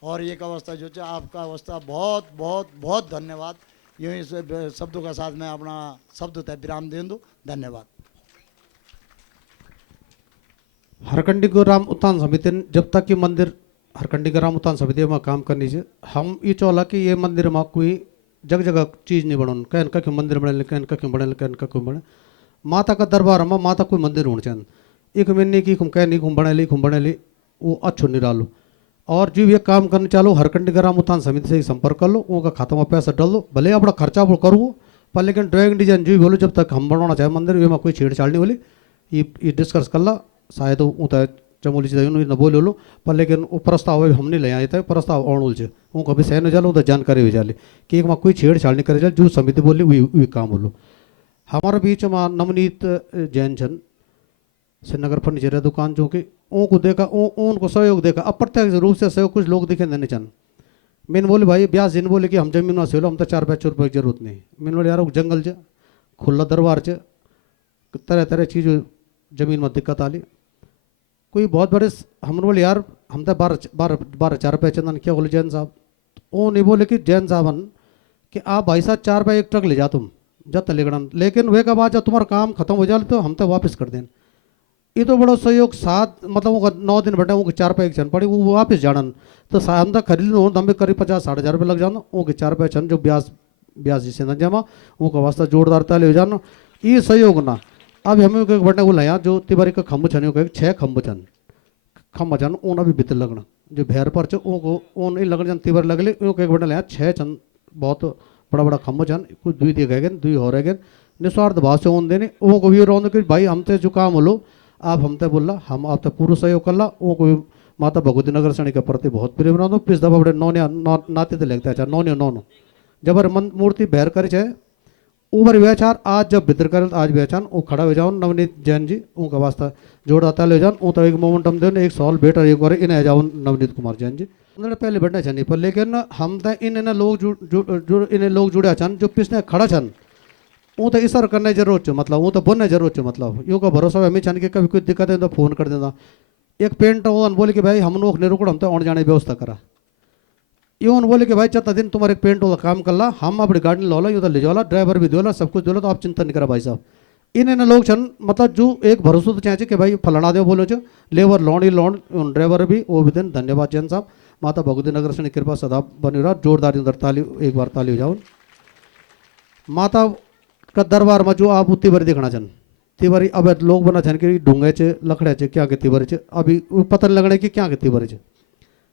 और ये अवस्था जो है आपका अवस्था बहुत बहुत बहुत धन्यवाद। यूँ इस शब्दों का साथ मैं अपना शब्द तय विराम दे दूँ धन्यवाद। हरकंडी ग्राम उत्थान समिति जब तक कि मंदिर हरकंडी ग्राम उत्थान समिति में काम करनी चाहिए हम ये चाहला कि ये मंदिर में कोई जगह जगह चीज़ नहीं बनन कहन का क्यों मंदिर बने कहन का क्यों बने कहन का क्यों बने माता का दरबार में माता कोई मंदिर होना चाहिए एक महीने की कह नहीं बने ली वो अच्छो नहीं डालो। और जो ये काम करने चालो हरकंडी ग्राम उत्थान समिति से ही संपर्क कर लो उनका खाता में पैसा डाल दो भले अपना खर्चा वो करो पर लेकिन ड्राइंग डिजाइन जो भी बोलो जब तक हम बनाना चाहे मंदिर में कोई छेड़छाड़ नहीं बोली ये डिस्कस कर ला शायद वो चमोली से न बोले लो पर लेकिन वो प्रस्ताव हम नहीं ले आए थे प्रस्ताव और से वो कभी सहन जालो उधर जानकारी हो जाले कि एक कोई छेड़छाड़ नहीं करे जाए जो समिति बोली वही काम बोलो। हमारे बीच में नवनीत जैन छन श्रीनगर फर्नीचर दुकान जो कि उनको देखा उनको सहयोग देखा अप्रत्यक्ष रूप से सहयोग कुछ लोग दिखे देने चन मैंने बोले भाई ब्यास जिन बोले कि हम जमीन में से हम तो 4-5 रुपये की जरूरत नहीं मैंने बोले यार जंगल च खुला दरबार च तरह तरह चीज़ जमीन में दिक्कत आली कोई बहुत बड़े हम बोले यार हम तो 12 रुपये चंदन क्या बोले जैन साहब वो नहीं बोले कि जैन साहबन कि आप भाई साहब 4 रुपये एक ट्रक ले जा तुम जब लेकिन लेकिन वे का बाद जब तुम्हारा काम खत्म हो जाए तो हम तो वापस कर दें ये तो बड़ा सहयोग 7 मतलब वो 9 दिन बैठे वो 4 रुपये एक छन पड़ी वो वापस जानन तो हम तो खरीद लो हम भी करीब 50-60 हज़ार रुपये लग जाना वो 4 रुपये छन जो ब्याज ब्यास जी से न जमा उनका वास्ता जोरदार ताली हो जानो ये सहयोग ना अब हमें एक बटने को लाया जो तिबारी का खम्भ छन को 6 खम्भ छन खम्भ छन ऊन अभी भीतर लगना जो भैर पर छ उनको ऊन ही लगन जन तिबारी लगले उनको एक बटने लाया 6 छन बहुत बड़ा बड़ा खम्भ छन कुछ दुई दिए गए दुई हो रहे गए निस्वार्थ भाव से ऊन देने उनको भी रोन कि भाई हमते जो काम होलो आप हमते बोला हम आप तक पूरा सहयोग कर ला उनको भी माता भगवती नगर सणी के प्रति बहुत प्रेम रहा पिस दफा बड़े नौनिया नाते तो लगता है नौनियो नौनो जब मन मूर्ति बहर कर ऊबर व्याचार आज जब भीतर कर आज व्याचान वो खड़ा हो जाओ नवनीत जैन जी उनका वास्ता जोड़ आता ले जाओ वो तो एक मोमेंटम दे एक सॉल बेटर एक बार इन जाओ नवनीत कुमार जैन जी उन्होंने पहले बैठना चाहिए पर लेकिन हम तो इन लोग इन लोग जुड़े छन जो पिछने खड़ा छन वो तो इशार करने जरूरत है मतलब वो तो बोलने जरूरत है मतलब यूँ का भरोसा हमें छन कि कभी कोई दिक्कत है तो फोन कर देना एक पेंट वो बोले कि भाई हम लोग ने रुकड़ हम तो आने जाने की व्यवस्था करा यूँ बोले कि भाई चौथा दिन तुम्हारे एक पेंट वाला काम कर ला हम अपनी गाड़ी लो ला यूँ तो ले जाओ ड्राइवर भी दो सब कुछ दो तो आप चिंता नहीं करा भाई साहब इन लोग छन मतलब जो एक भरोसा तो चाहिए कि भाई फलाना दे बोलो छो लेबर लोन ही लोन ड्राइवर भी वो भी दिन धन्यवाद जैन साहब माता भगवती नगर से कृपा सदा बनी रहा जोरदार उधर ताली एक बार ताली हो जाओ माता का दरबार में जो आप तिबारी देखना छन तिबारी अब लोग बना छन कि ढूंगे चे लकड़े चे क्या के तिबारी चे अभी पता नहीं लगने की क्या के तिबारी चे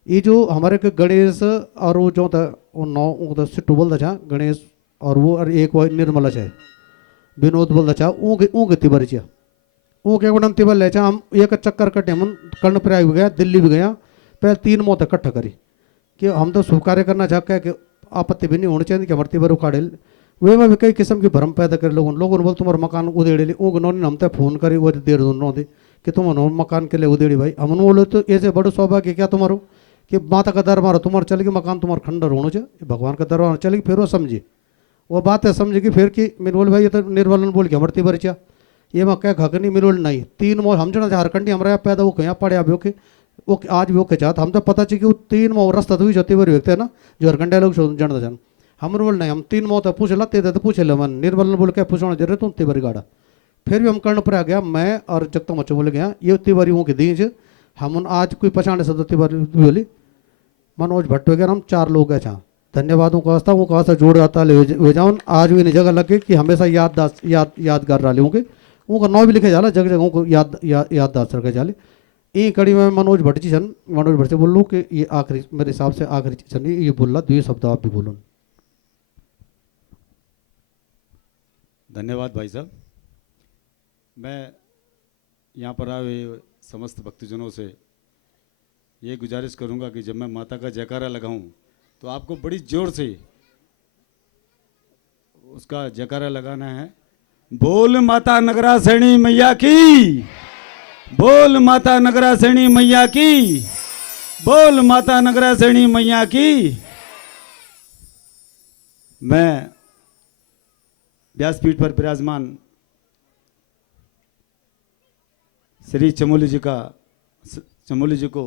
ये जो हमारे के गणेश और वो जो था वो 9 सिट्टू बोलता था गणेश और वो और एक वो निर्मला है विनोद बोलता था ऊँगे तिबारी चे ऊँगे बड़न तिबारी ले हम एक चक्कर कटे हम कर्णप्रयाग भी गया दिल्ली भी गया पहले 3 मौत इकट्ठा करी कि हम तो शुभ कार्य करना चाहते कि आपत्ति भी नहीं होनी चाहिए कि हमारे तिबारी उखाड़े वे में भी कई किस्म की भ्रम पैदा कर लोगों ने बोल तुम्हारा मकान उधेड़े ली उन्होंने हम तो फोन करी वो देर दोनों दे कि तुम मकान के लिए उधेड़ी भाई हम बोले तो ऐसे बड़ो सौभाग्य क्या तुम्हारो कि माता का दरबार तुम्हारा चलेगी मकान तुम्हारा खंडर होना चाहिए भगवान का दरबार चलेगी फिर वो समझी वो बात है समझेगी फिर कि मेरे बोले भाई ये तो निर्मलन बोल के हमारे तिबारी चा ये मैं क्या घक नहीं मिलोल नहीं 3 मोह हम जना झारखंडी हमारे यहाँ पैदा वो कहीं पड़े अभी ओके वो आज भी ओके चाहता हम तो पता चाहिए कि वो 3 मोह रास्ता तो ही तिबारी व्यक्ति है ना जो झारखंडे लोग जानते जान हम बोल नहीं हम 3 मोह तो पूछ ला ते तो पूछ ले मन निर्मलन बोल के पूछना जरूर तुम तिबारी गाड़ा फिर भी हम कर्ण पर आ गया मैं और जगता मच्छो बोले गया ये तिबारी की दीज हम आज कोई पछाड़े से तिबारी बोली मनोज भट्ट वगैरह हम 4 लोग गए छा धन्यवादों का वास्ता वो वास्ता जोड़ आता ले जाऊँ आज भी इन जगह लगे कि हमेशा यादगार रहा लेंगे उनका नाम भी लिखे जाला जगह जगह को याददार रखे जाले ये कड़ी में मनोज भट्ट जी छन मनोज भट्ट से बोल लूँ कि ये आखिरी मेरे हिसाब से आखिरी छन ये बोल रहा 2 शब्द आप भी बोलो। धन्यवाद भाई साहब। मैं यहाँ पर आए हुए समस्त भक्तजनों से ये गुजारिश करूँगा कि जब मैं माता का जयकारा लगाऊं तो आपको बड़ी जोर से उसका जयकारा लगाना है। बोल माता नगरासैणी मैया की, बोल माता नगरासैणी मैया की, बोल माता नगरासैणी मैया की। मैं व्यासपीठ पर विराजमान श्री चमोली जी को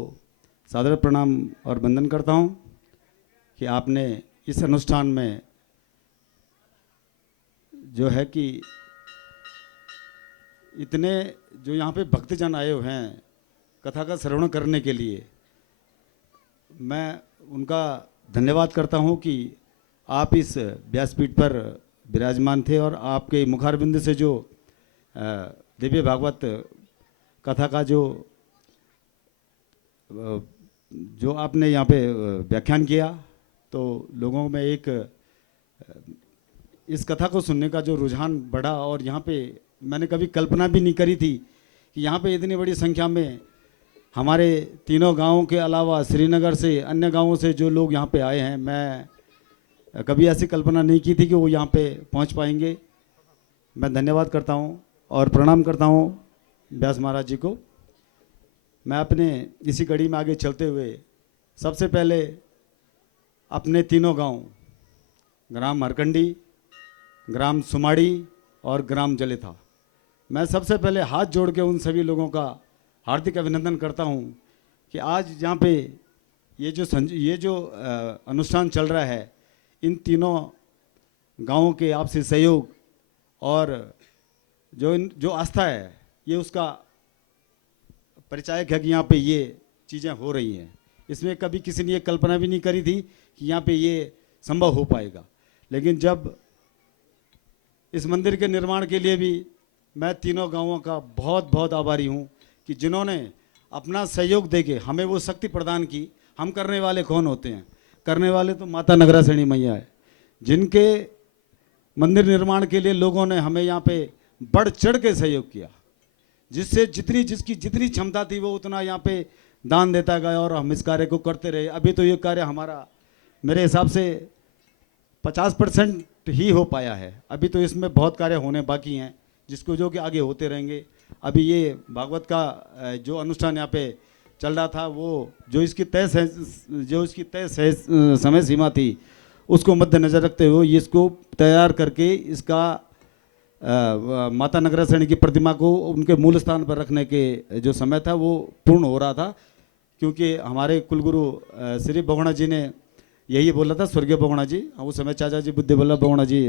सादर प्रणाम और वंदन करता हूं कि आपने इस अनुष्ठान में जो है कि इतने जो यहाँ पे भक्तजन आए हुए हैं कथा का श्रवण करने के लिए, मैं उनका धन्यवाद करता हूँ कि आप इस व्यासपीठ पर विराजमान थे और आपके मुखारबिंद से जो दिव्य भागवत कथा का जो आपने यहाँ पे व्याख्यान किया तो लोगों में एक इस कथा को सुनने का जो रुझान बढ़ा और यहाँ पे मैंने कभी कल्पना भी नहीं करी थी कि यहाँ पे इतनी बड़ी संख्या में हमारे तीनों गांवों के अलावा श्रीनगर से अन्य गांवों से जो लोग यहाँ पे आए हैं, मैं कभी ऐसी कल्पना नहीं की थी कि वो यहाँ पे पहुँच पाएंगे। मैं धन्यवाद करता हूँ और प्रणाम करता हूँ व्यास महाराज जी को। मैं अपने इसी कड़ी में आगे चलते हुए सबसे पहले अपने तीनों गांव ग्राम हरकंडी, ग्राम सुमाड़ी और ग्राम जलेथा, मैं सबसे पहले हाथ जोड़ के उन सभी लोगों का हार्दिक अभिनंदन करता हूं कि आज यहाँ पे ये जो अनुष्ठान चल रहा है, इन तीनों गांवों के आपसी सहयोग और जो आस्था है, ये उसका परिचायक है कि यहाँ पे ये चीज़ें हो रही हैं। इसमें कभी किसी ने ये कल्पना भी नहीं करी थी कि यहाँ पे ये संभव हो पाएगा, लेकिन जब इस मंदिर के निर्माण के लिए भी मैं तीनों गांवों का बहुत बहुत आभारी हूं कि जिन्होंने अपना सहयोग देके हमें वो शक्ति प्रदान की। हम करने वाले कौन होते हैं? करने वाले तो माता नगरासेनी मैया है, जिनके मंदिर निर्माण के लिए लोगों ने हमें यहाँ पे बढ़ चढ़ के सहयोग किया, जिससे जिसकी जितनी क्षमता थी वो उतना यहाँ पे दान देता गया और हम इस कार्य को करते रहे। अभी तो ये कार्य हमारा मेरे हिसाब से 50% ही हो पाया है। अभी तो इसमें बहुत कार्य होने बाकी हैं, जिसको जो कि आगे होते रहेंगे। अभी ये भागवत का जो अनुष्ठान यहाँ पे चल रहा था, वो जो इसकी तय समय सीमा थी उसको मद्देनजर रखते हुए इसको तैयार करके इसका माता नगरासेनी की प्रतिमा को उनके मूल स्थान पर रखने के जो समय था वो पूर्ण हो रहा था। क्योंकि हमारे कुलगुरु श्री बगुणा जी ने यही बोला था, स्वर्गीय बगुणा जी, उस समय चाचा जी बुद्धि वल्लभ बगुणा जी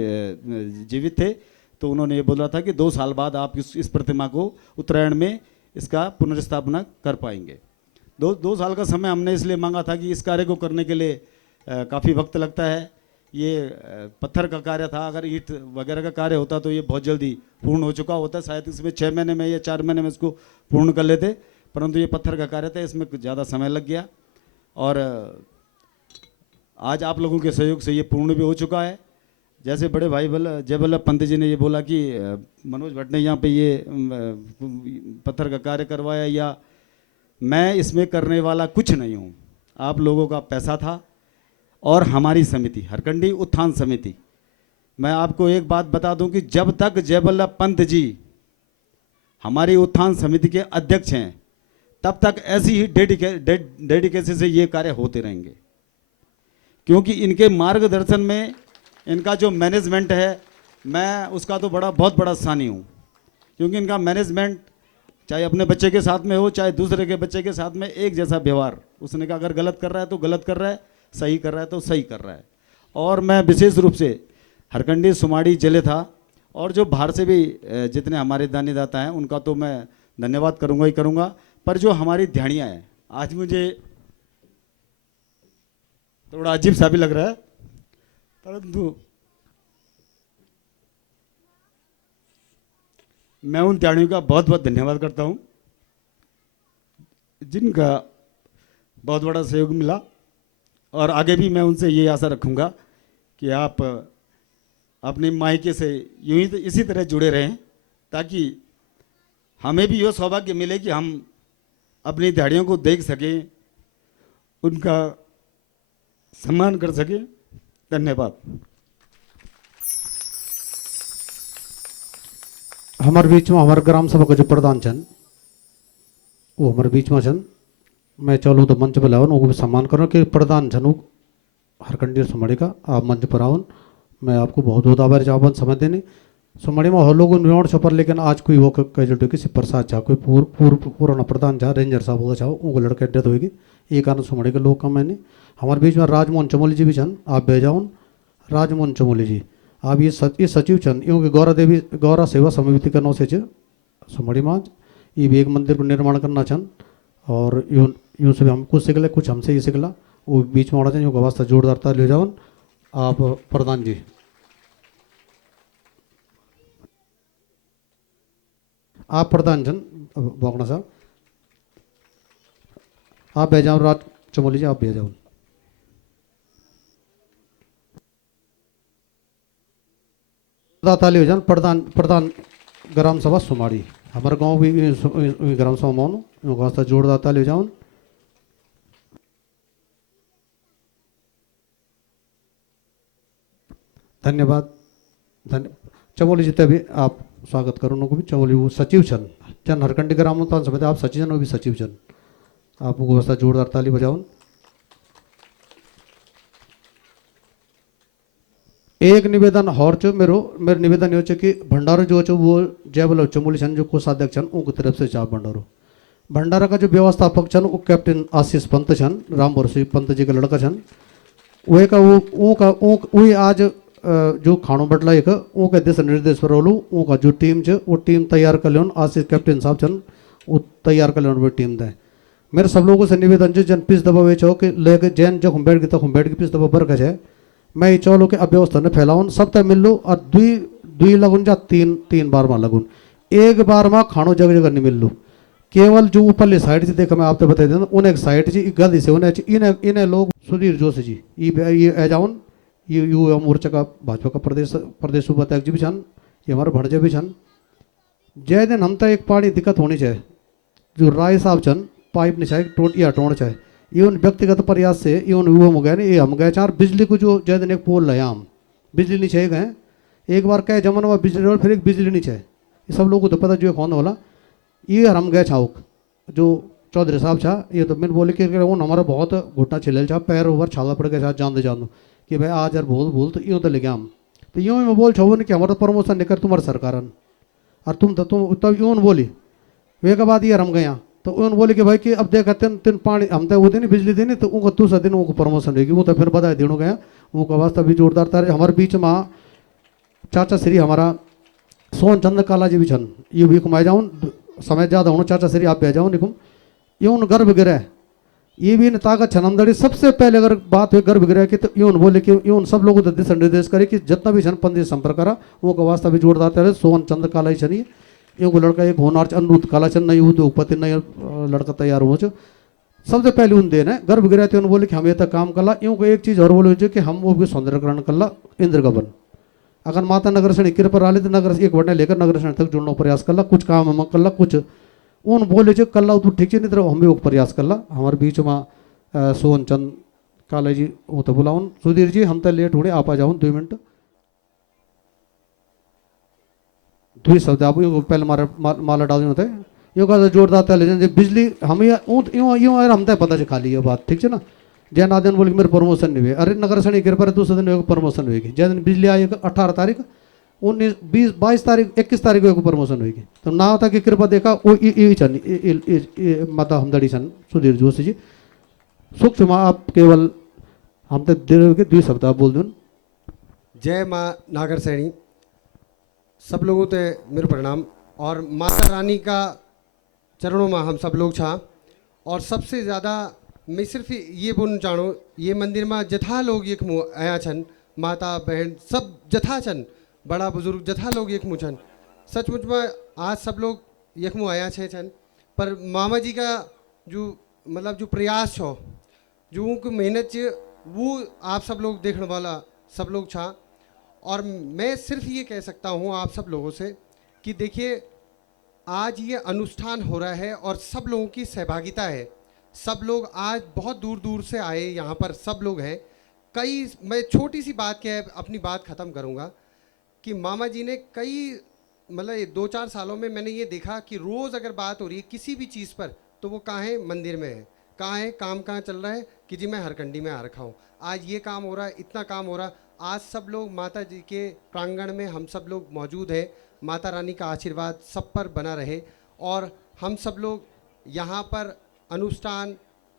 जीवित थे, तो उन्होंने ये बोला था कि 2 साल बाद आप इस प्रतिमा को उत्तरायण में इसका पुनर्स्थापना कर पाएंगे। 2 साल का समय हमने इसलिए मांगा था कि इस कार्य को करने के लिए काफ़ी वक्त लगता है। ये पत्थर का कार्य था, अगर ईंट वगैरह का कार्य होता तो ये बहुत जल्दी पूर्ण हो चुका होता। शायद इसमें 6 महीने में या 4 महीने में इसको पूर्ण कर लेते, परंतु ये पत्थर का कार्य था, इसमें कुछ ज़्यादा समय लग गया। और आज आप लोगों के सहयोग से ये पूर्ण भी हो चुका है। जैसे बड़े भाई जय वल्लभ पंत जी ने ये बोला कि मनोज भट्ट ने यहाँ पे ये पत्थर का कार्य करवाया, या मैं इसमें करने वाला कुछ नहीं हूँ। आप लोगों का पैसा था और हमारी समिति हरकंडी उत्थान समिति। मैं आपको एक बात बता दूं कि जब तक जय वल्लभ पंत जी हमारी उत्थान समिति के अध्यक्ष हैं, तब तक ऐसी ही डेडिकेशन से ये कार्य होते रहेंगे। क्योंकि इनके मार्गदर्शन में इनका जो मैनेजमेंट है, मैं उसका तो बहुत बड़ा सानी हूँ। क्योंकि इनका मैनेजमेंट चाहे अपने बच्चे के साथ में हो, चाहे दूसरे के बच्चे के साथ में, एक जैसा व्यवहार। उसने कहा अगर गलत कर रहा है तो गलत कर रहा है, सही कर रहा है तो सही कर रहा है। और मैं विशेष रूप से हरकंडी सुमाड़ी जिले था और जो बाहर से भी जितने हमारे दानी दाता हैं उनका तो मैं धन्यवाद करूंगा ही करूंगा। पर जो हमारी ध्यानियाँ हैं, आज मुझे थोड़ा अजीब सा भी लग रहा है, परंतु मैं उन ध्यानियों का बहुत बहुत धन्यवाद करता हूं, जिनका बहुत बड़ा सहयोग मिला। और आगे भी मैं उनसे ये आशा रखूंगा कि आप अपनी मायके से यूं ही इसी तरह जुड़े रहें, ताकि हमें भी यह सौभाग्य मिले कि हम अपनी दिहाड़ियों को देख सकें, उनका सम्मान कर सकें। धन्यवाद। हमारे बीच में हमारे ग्राम सभा का जो प्रधान छन वो हमारे बीच में छन। मैं चलूँ तो मंच पर लाओ, उनको भी सम्मान करो कि प्रधान छन हरकंडी सुमड़ी का, आप मंच पर आओ। मैं आपको बहुत बहुत आभार चाहूँ समय देने। सुमड़ी में हो लोग निवण छपर, लेकिन आज कोई वो कैजुअलिटी किसी प्रसाद चाह कोई पुराना प्रधान चाह रेंजर साहब होगा चाहो उनको लड़के डेथ होगी, ये कारण सुमड़ी के लोग का मैंने। हमारे बीच में राजमोहन चमोली जी भी छन, आप भेजाओ। राजमोहन चमोली जी आप ये सचिव छन, यूँ कि गौरा सेवा समिति का नौ से सुमड़ी माज ये भी एक मंदिर को निर्माण करना छन। और यूँ से भी हम कुछ सीखले, कुछ हमसे ही सीखला, वो बीच में होना चाहिए, वास्ता जोरदार ले जाओ। आप प्रधान जी, आप प्रधान जन बोगना साहब, आप भेज जाओ। राज चमोली जी आप भेज जाओ। ताली हो जान। प्रधान ग्राम सभा सुमाड़ी, हमारे गांव भी ग्राम सभा मौन वास्ता जोरदार ताली हो जाओ। धन्यवाद। चमोली जी तभी आप स्वागत करो उनको भी। चमोली वो सचिव छन जन हरकंडी ग्राम उत्थान समिति, आप सचिव जन वो भी सचिव छन, आप व्यवस्था जोरदार ताली बजाओ। एक निवेदन और जो मेरे निवेदन हो कि भंडारो जो वो जय वल्लभ चमोली छन जो कोषाध्यक्ष छन उनकी तरफ से चाप भंडारा का जो व्यवस्थापक छन वो कैप्टन आशीष पंत छन, राम भरोसी पंत जी का लड़का छन। वही का वही आज जो खानो बटला एक उनके दिशा निर्देश पर रोलू उनका जो टीम है वो टीम तैयार कर लेन। आशीष कैप्टन साहब छन वो तैयार कर लेन वो टीम दे। मेरे सब लोगों से निवेदन है जन पीस दबा वे छो कि लेके जैन जब हम बैठ गए तक हम बैठ के पीस दबा बरक है मैं ये चौलो के अव्यवस्था ने फैलाऊं सब तक मिल लूँ और दुई लगुन जा तीन बार में लगुन एक बार में खानो जगह जगह नहीं मिल लूँ केवल जो ऊपरली साइड से देखा मैं आपको बता देता उन एक साइड से गलती से उन्हें इन्हें लोग सुधीर जोशी जी ये एजाउन ये युवा मोर्चा का भाजपा का प्रदेश उपाध्यक्ष जी भी छन ये हमारे भड़जे भी छन जय दिन हम तो एक पाड़ी दिक्कत होनी चाहिए जो राय साहब छन पाइप नहीं चाहिए टोड़ चाहिए ये उन व्यक्तिगत प्रयास से ये उन युवा हो गए नहीं ये हम गए चार बिजली को जो जय दिन एक पोल लाया हम बिजली नहीं चाहिए गए एक बार कहे जमन हुआ बिजली और फिर एक बिजली नहीं चाहिए ये सब लोगों को तो पता जो कौन होला ये हम गए छाउक जो चौधरी साहब छा ये तो मैंने बोले कि उन हमारा बहुत घुटना छिले छा पैर ऊपर छाला पड़ गया जान दे कि भाई आज यार भूल तो यूँ तो ले गया हम तो यूँ ही मैं बोल छो कि हमारा प्रमोशन नहीं कर तुम्हारे सरकार और तुम तब यूँ बोली वे के बाद ये हम गया तो उन बोले कि भाई कि अब देख तीन पानी हम तो वो देनी बिजली देनी तो उनको दूसरा दिन उनको प्रमोशन रहेगी वो तो फिर बधाई देने गया उनको वास्ता भी जोरदार था हमारे बीच में चाचा श्री हमारा सोन चंद्र काला जी भी छन ये भी कमाए जाऊँ समय ज़्यादा होना चाचा श्री आप भी जाऊँ निकुम ये उन गर्भ गिरह ये भी इन ताकत छनमदड़ी सबसे पहले अगर बात हुई गर्भ गिरह की तो यून बोले कि यून सब लोगों को दिशा निर्देश करे कि जितना भी छन पंथी संपर्क करा वो का वास्ता भी जोरदार तरह सोन चंद्र काला ही छनी यूँ लड़का एक होनार अनुरुद्ध काला चन नहीं वो तो उपति नहीं लड़का तैयार हो सबसे पहले उन देना है गर्भ गिरह थे उन बोले कि हम ये तक काम करला यूँ को एक चीज़ और बोले कि हम वो भी सौंदर्यकरण करला इंद्र का बन अगर माता नगर से कृपा रहा तो नगर एक बढ़ने लेकर नगर से तक जुड़ने प्रयास करला कुछ काम हम करला कुछ उन बोले जो कल्ला तो ठीक नहीं तरह हम भी वो प्रयास करला हमारे बीच में सोन चंद काले जी वो तो बुलाऊन सुधीर जी हम तो लेट होने आप आ जाऊँ 2 मिनट 2 शब्द आप पहले माला डाल होते यूँ का जोरदार तले बिजली हम यूँ हम तो पता चल खाली ये बात ठीक है ना जय नादन बोले मेरे प्रमोशन नहीं हुए अरे नगर से कृपा दूसरे दिन प्रमोशन हुएगी जय दिन बिजली आई 18 तारीख 19 20 22 तारीख 21 तारीख को प्रमोशन हुएगी तो ना होता कि कृपा देखा वो छन माता हमदड़ी छन सुधीर जोशी जी सूक्ष्म आप केवल हम तो देर के 2 शब्द आप बोल दूँ जय माँ नागर सैनी सब लोगों ते मेरे प्रणाम और माता रानी का चरणों में हम सब लोग छा और सबसे ज़्यादा मैं सिर्फ ये बोलना चाहूँ ये मंदिर में जथा लोग एक मुँह आया छन माता बहन सब जथा छन बड़ा बुजुर्ग जथा लोग एक मुँह छन सचमुच में आज सब लोग एक मुँह आया छन पर मामा जी का जो मतलब जो प्रयास छो जो उनको मेहनत छे वो आप सब लोग देखने वाला सब लोग छा और मैं सिर्फ ये कह सकता हूँ आप सब लोगों से कि देखिए आज ये अनुष्ठान हो रहा है और सब लोगों की सहभागिता है सब लोग आज बहुत दूर दूर से आए यहाँ पर सब लोग हैं कई मैं छोटी सी बात कह अपनी बात ख़त्म करूँगा कि मामा जी ने कई मतलब 2-4 सालों में मैंने ये देखा कि रोज़ अगर बात हो रही है किसी भी चीज़ पर तो वो कहाँ है मंदिर में है कहाँ है काम कहाँ चल रहा है कि जी मैं हरकंडी में आ रखा हूँ आज ये काम हो रहा है इतना काम हो रहा आज सब लोग माता जी के प्रांगण में हम सब लोग मौजूद हैं माता रानी का आशीर्वाद सब पर बना रहे और हम सब लोग यहाँ पर अनुष्ठान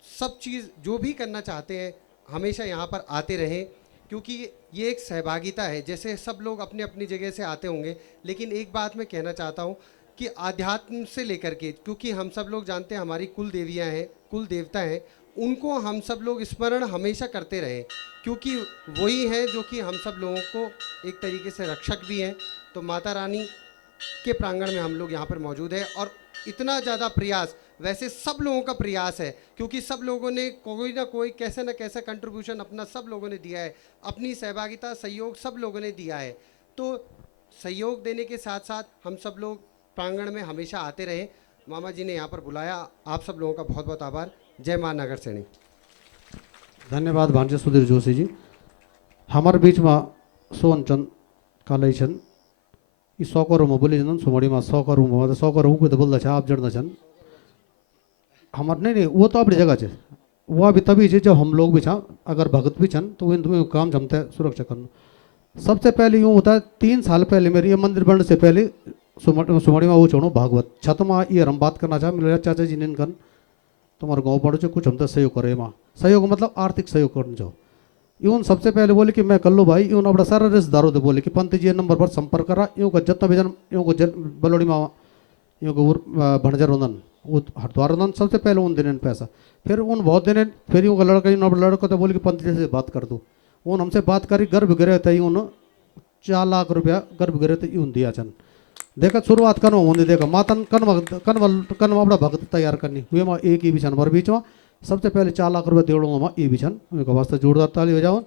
सब चीज़ जो भी करना चाहते हैं हमेशा यहाँ पर आते रहें क्योंकि ये एक सहभागिता है जैसे सब लोग अपने अपनी जगह से आते होंगे लेकिन एक बात मैं कहना चाहता हूँ कि आध्यात्म से लेकर के क्योंकि हम सब लोग जानते हैं हमारी कुल देवियाँ हैं कुल देवता हैं उनको हम सब लोग स्मरण हमेशा करते रहें क्योंकि वही हैं जो कि हम सब लोगों को एक तरीके से रक्षक भी हैं तो माता रानी के प्रांगण में हम लोग यहाँ पर मौजूद हैं और इतना ज़्यादा प्रयास वैसे सब लोगों का प्रयास है क्योंकि सब लोगों ने कोई ना कोई कैसे ना कैसे कंट्रीब्यूशन अपना सब लोगों ने दिया है अपनी सहभागिता सहयोग सब लोगों ने दिया है तो सहयोग देने के साथ साथ हम सब लोग प्रांगण में हमेशा आते रहे मामा जी ने यहाँ पर बुलाया आप सब लोगों का बहुत बहुत आभार जय माँ नगर सैनी धन्यवाद भांजे सुधीर जोशी जी हमारे बीच में सोनचंद कालेशन ये 100 का रूम बोले जन सुमड़ी में 100 का रूम 100 का रूम को तो बोलता आप जड़ना छन हमारे नहीं वो तो अपनी जगह है वो अभी तभी है जब हम लोग भी छा अगर भगत भी छन तो वो काम जमता है सुरक्षा करना सबसे पहले यूँ होता है 3 साल पहले मेरे ये मंदिर बनने से पहले सुमड़ी में वो छोड़ो भागवत छत में ये हम बात करना चाह मेरे चाचा जी ने कन तुम्हारे गाँव पढ़ो छो कुछ हम तो सहयोग करे माँ सहयोग मतलब आर्थिक सहयोग करने जाओ यूँ सबसे पहले बोले कि मैं कर लो भाई यूँ अपना सारा रिश्तेदारों से बोले कि पंत जी नंबर पर संपर्क करा यूँ का जितना भी जन यूँ को बलोड़ी में यूँ को भणजर उन वो हरिद्वार उन सबसे पहले उन देने पैसा फिर उन बहुत देने फिर यूँ का लड़का तो बोले कि पंत जी से बात कर दो उन हमसे बात करी गर्भगृह तई उन 4 लाख रुपया गर्भगृह तई उन दिया छन। देखा शुरुआत कन होंदी देखा मातन कन अपना भक्त तैयार करनी वे मां एक ही भी छन बीच में सबसे पहले 4 लाख रुपया देवड़ो मां ये भी छन वास्ते जोरदार ताली बजाओ।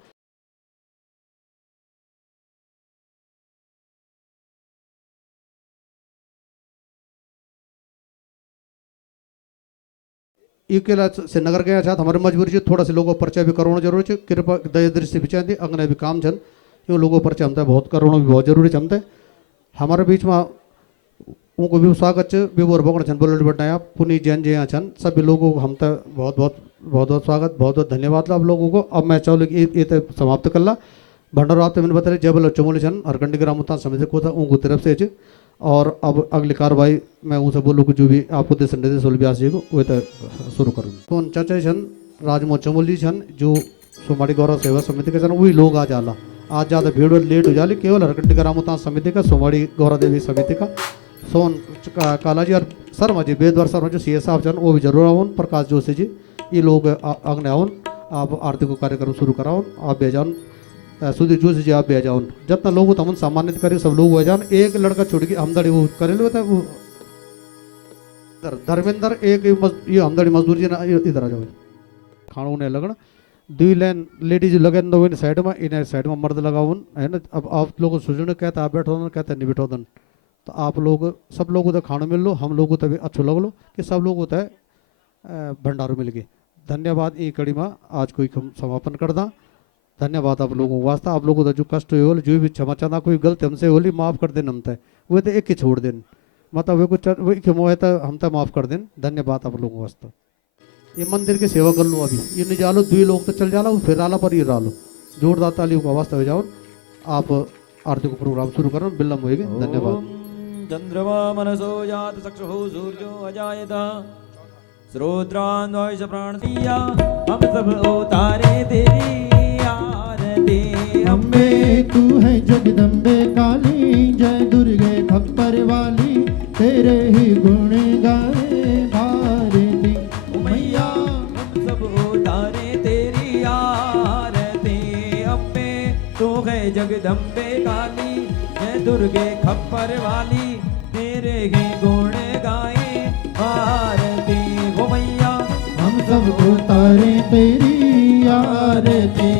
इकेला से नगर गया छा हमारे मजबूरी है थोड़ा से लोगों को परिचय भी करवाना जरूरी है। कृपा दया दृष्टि बिचा दी अगने भी काम छन ये लोगों परिचय हमते बहुत करवाना भी बहुत जरूरी हमते। हमारे बीच में उनको भी स्वागत विभोर भगवान छन बुलेट बटाया पुनी जैन जी यहाँ छन सभी लोगों को हमते बहुत बहुत स्वागत बहुत बहुत धन्यवाद आप लोगों को। अब मैं चाहूँ ये समाप्त कर ला भंडारो आप मैंने बताया जय बल्लभ चमोली छन हरकंडी ग्राम उत्थान समिति को था उनको तरफ से। और अब अगली कार्रवाई मैं उनसे बोलूँ कि जो भी आपको दिश निर्देश व्यास जी को वो तो शुरू करूँ। तो चाचा छन राजमोहन चमोली छन जो सोमाड़ी गौरव सेवा समिति के छन वही लोग आज आला आज ज़्यादा भीड़ लेट हो जाली केवल हरकंडी ग्राम उत्थान समिति का सोमाड़ी गौरव देवी समिति का सोन कालाजी और शर्मा जी बेदवार शर्मा जो CS साहब छन वो भी जरूर आओ प्रकाश जोशी जी ये लोग अग्नि आओ आप आरती को कार्यक्रम शुरू कराओ आप भी जाओ सुधीर जोशी जी आप भी आ जाओ जितना लोग तमन सम्मानित करें सब लोग आ जाओ। एक लड़का छोड़ के हमदड़ी वो करे लो वो धर्मेंद्र एक ये हमदड़ी मजदूर जी इधर आ जाओ खाना उन्हें लगना 2 लाइन लेडीज लगे दो इन साइड में इन साइड में मर्द लगाओ है ना। अब आप लोग सुजन कहते आप बैठो कहते नहीं बैठो तो आप लोग सब लोगों को खाना मिल लो हम लोगों को तभी अच्छा लग लो कि सब लोग होता है भंडारो मिल गए। धन्यवाद ये कड़ी में आज कोई समापन कर दा। धन्यवाद आप लोगों को वास्ता आप लोगों का जो कष्ट हो जो भी क्षमा चाहना कोई गलती हमसे होली माफ़ कर देन हमते वो तो एक ही छोड़ देन मतलब वे कुछ वही मोह है हमते माफ़ कर देन। धन्यवाद आप लोगों वास्ता ये मंदिर की सेवा कर लो अभी ये नहीं जालो 2 लोग तो चल जाला फिर आला पर ये डालो जोरदार तालियों का वास्ता हो जाओ। आप आरती को प्रोग्राम शुरू करो विलम्ब होएगा। धन्यवाद। चंद्रमा मनसो जात चक्षुः सूर्यो अजायत श्रोत्रान्वयश प्राणिया हम सब उतारे तेरी आरती अम्बे तू है जगदम्बे काली जय दुर्गे खप्पर वाली तेरे ही गुण गाए भारती मैया हम सब उतारे तेरी आरती अम्बे तू है जगदम्बे काली जय दुर्गे खप्पर वाली तेरे ही गुण गाए आरती हो मैया हम सब उतारे तेरी आरती।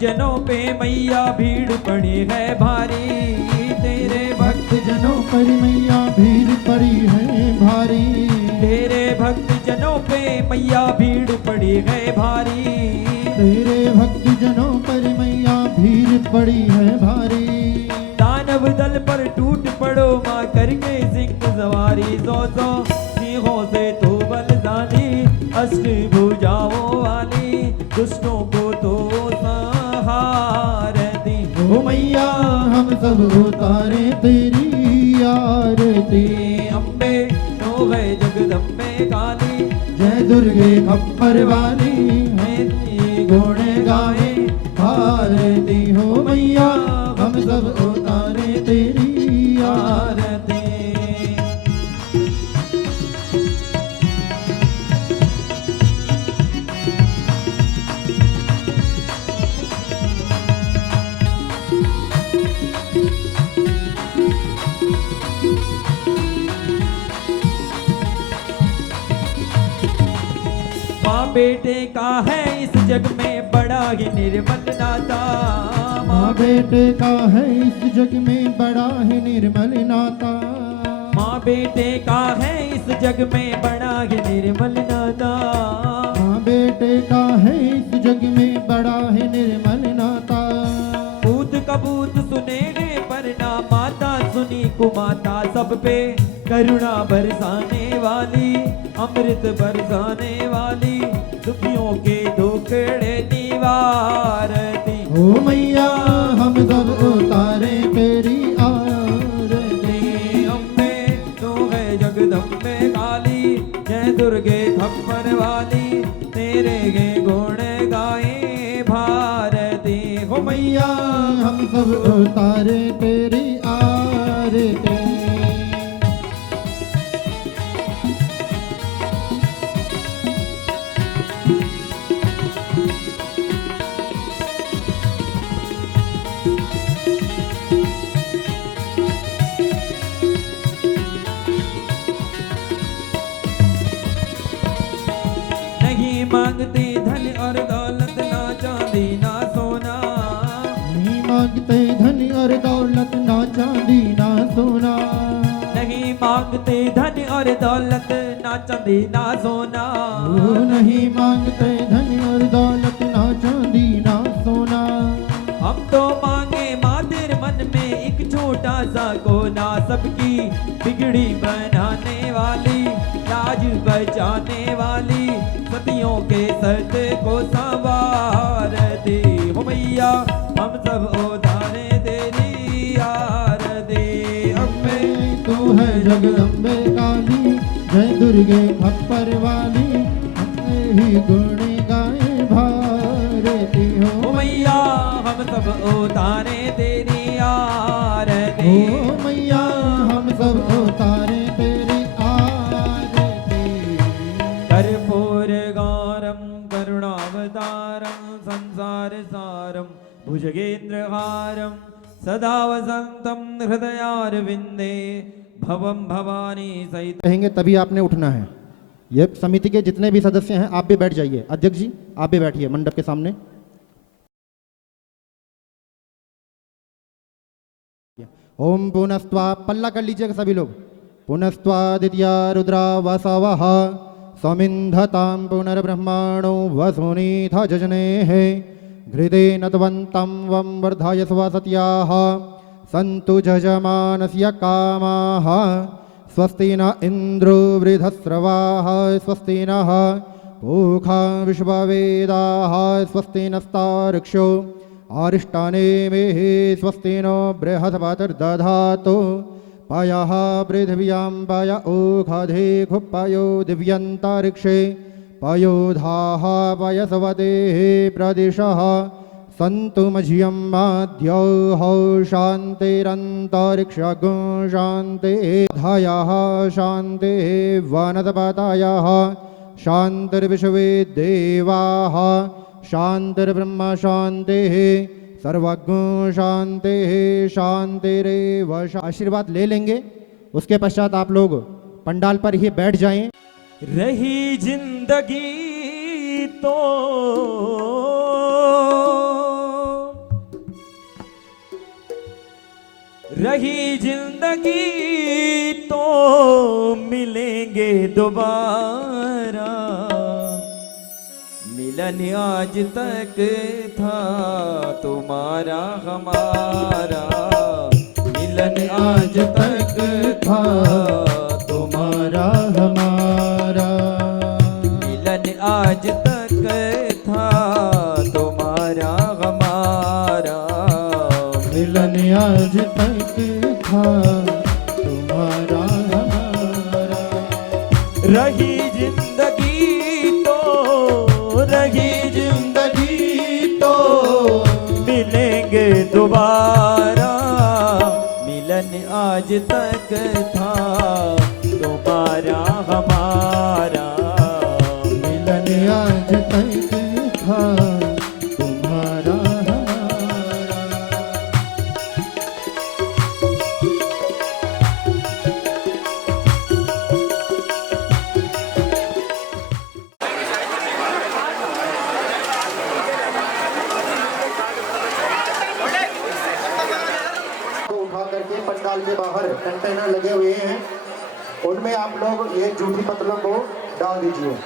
जनों पे मैया भीड़ पड़ी है भारी तेरे भक्त जनों पर मैया भीड़ पड़ी है भारी तेरे भक्त जनों पे मैया भीड़ पड़ी है भारी तेरे भक्त जनों पर मैया भीड़ पड़ी है भारी दानव दल पर टूट पड़ो माँ करके सिंह सवारी 100 सिंहों से तो बलशाली अष्ट भुजाओं वाली दुष्टों को तो हारती ओ मैया हम सब उतारे तेरी आरती अम्बे तो है जगदम्बे काली जय दुर्गे खप्पर वाली मेरी गुण गाए भारती हो मैया हम सब उतारे तेरी आरती। माँ बेटे का है इस जग में बड़ा ही निर्मल नाता माँ बेटे का है इस जग में बड़ा ही निर्मल नाता माँ बेटे का है इस जग में बड़ा ही निर्मल नाता माँ बेटे का है इस जग में बड़ा ही निर्मल नाता पूत कबूत सुनेने पर ना माता सुनी कुमाता सब पे करुणा बरसाने वाली अमृत बरसाने वाली दुखियों के दुखड़े निवारती ओ मैया हम सब उतारे तेरी आरती अम्बे तो है जगदम्बे काली जय दुर्गे खप्पर सब उतारे तेरी आरती। नहीं मांगते धन और दौलत, ना चांदी ना सोना। नहीं मांगते धन और दौलत, ना चांदी ना सोना। नहीं मांगते धन और दौलत, ना चांदी ना सोना। वो नहीं मांगते धन और दौलत, ना चांदी ना सोना। हम तो मांगे मातिर मन में एक छोटा सा कोना, सबकी बिगड़ी बनाने वाली, लाज बचाने वाली, सतियों के सत को संवार दे। हो मैया हम सब उधारे तेरी आरती। अम्बे तू है जगदम्बे काली, जय दुर्गे खप्पर वाली, अपने ही गुण गाए भारती हो। हो मैया हम सब उतारे तेरी आरती। ओ मैया हम सब उतारे तेरी आरती। कर्पूर गौरम करुणावतारम, संसार सारम भुजगेन्द्रहारम, सदा वसंतम हृदयारविंदे, भवम भवानी सहित। कहेंगे तभी आपने उठना है। ये समिति के जितने भी सदस्य हैं आप भी बैठ जाइए। अध्यक्ष जी आप भी बैठिए मंडप के सामने। ओम पुनस्त्वा, पल्ला कर लीजिएगा सभी लोग। पुनस्त्वा द्वितीया रुद्रा वसवः, समिन्धतां पुनर्ब्रह्माणो वसुनीथ जजने है, घृदे नतवन्तं वं वर्धाय स्वसत्याः, सन्तु जजमानस्य कामाः, स्वस्ति न इन्द्रो वृधस्रवाः, स्वस्ति नः पूषा विश्ववेदाः, स्वस्ति नस्तार्क्ष्यो आरिष्टानेमिः, स्वस्ति नो बृहस्पतिर्दधातु, पयः पृथिव्यां पय ओषधे खुपयो दिव्यन्तरिक्षे, पयोधाः पयस्वतेः प्रदिशः, सन्तु मह्यं माद्यौः शान्तिरन्तरिक्षगो शान्तिः, धायः शान्तिः वनस्पतयः, शान्तिर्विश्वे देवाः, शान्तिर्ब्रह्म शान्तिः, सर्वज्ञो शान्तिः शान्तिरेव। आशीर्वाद ले लेंगे, उसके पश्चात आप लोग पंडाल पर ही बैठ जाएं। रही जिंदगी तो रही जिंदगी तो मिलेंगे दोबारा, मिलन आज तक था तुम्हारा हमारा, मिलन आज तक था तुम्हारा हमारा, मिलन आज तक था तुम्हारा हमारा, मिलन आज तक था तुम्हारा हमारा। रही जिंदगी तो रही जिंदगी तो मिलेंगे दोबारा, मिलन आज तक था तुम्हारा हमारा, मिलन आज तक था तुम्हारा हमारा। उठा करके पंडाल के बाहर कंटेनर लगे हुए हैं, उनमें आप लोग ये जूठी पत्तलों को डाल दीजिए।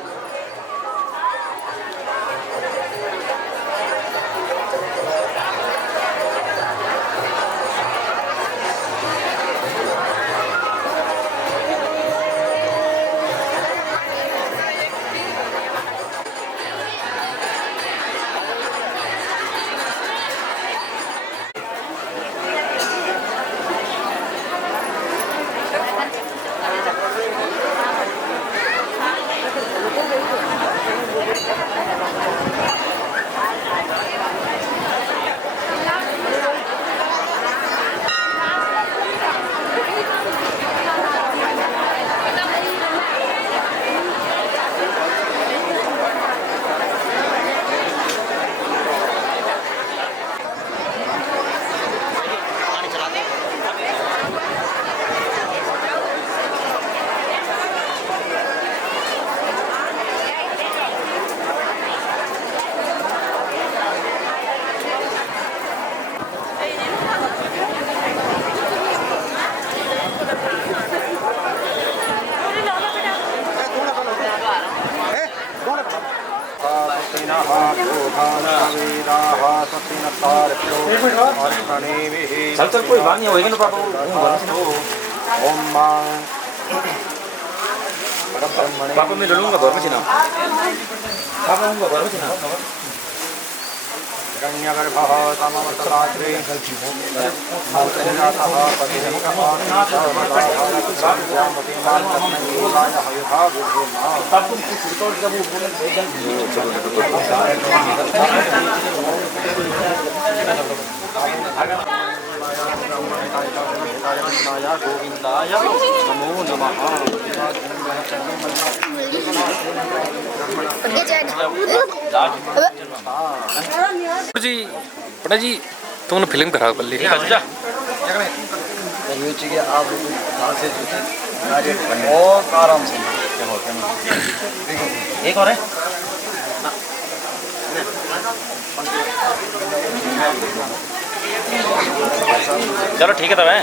चल चल कोई बात नहीं होएगा ना पापा पापा मैं लड़ूंगा घर में ना पापा हूँ घर में ना गोविंदाय नमो नमः जी पटा जी तुमने फिल्म खराब कर ली अच्छा आप बहुत आराम से एक और है चलो ठीक है तब है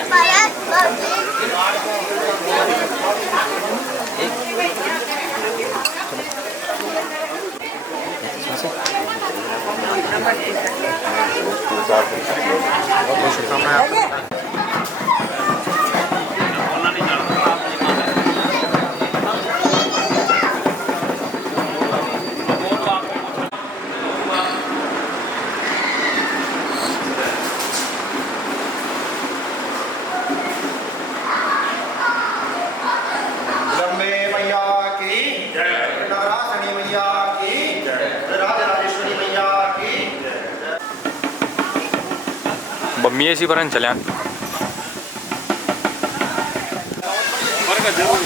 लंबे मैया की जय, नगरासनी मैया की जय, राजराजेश्वरी मैया की बम्मी ऐसी पर चल्या जरूर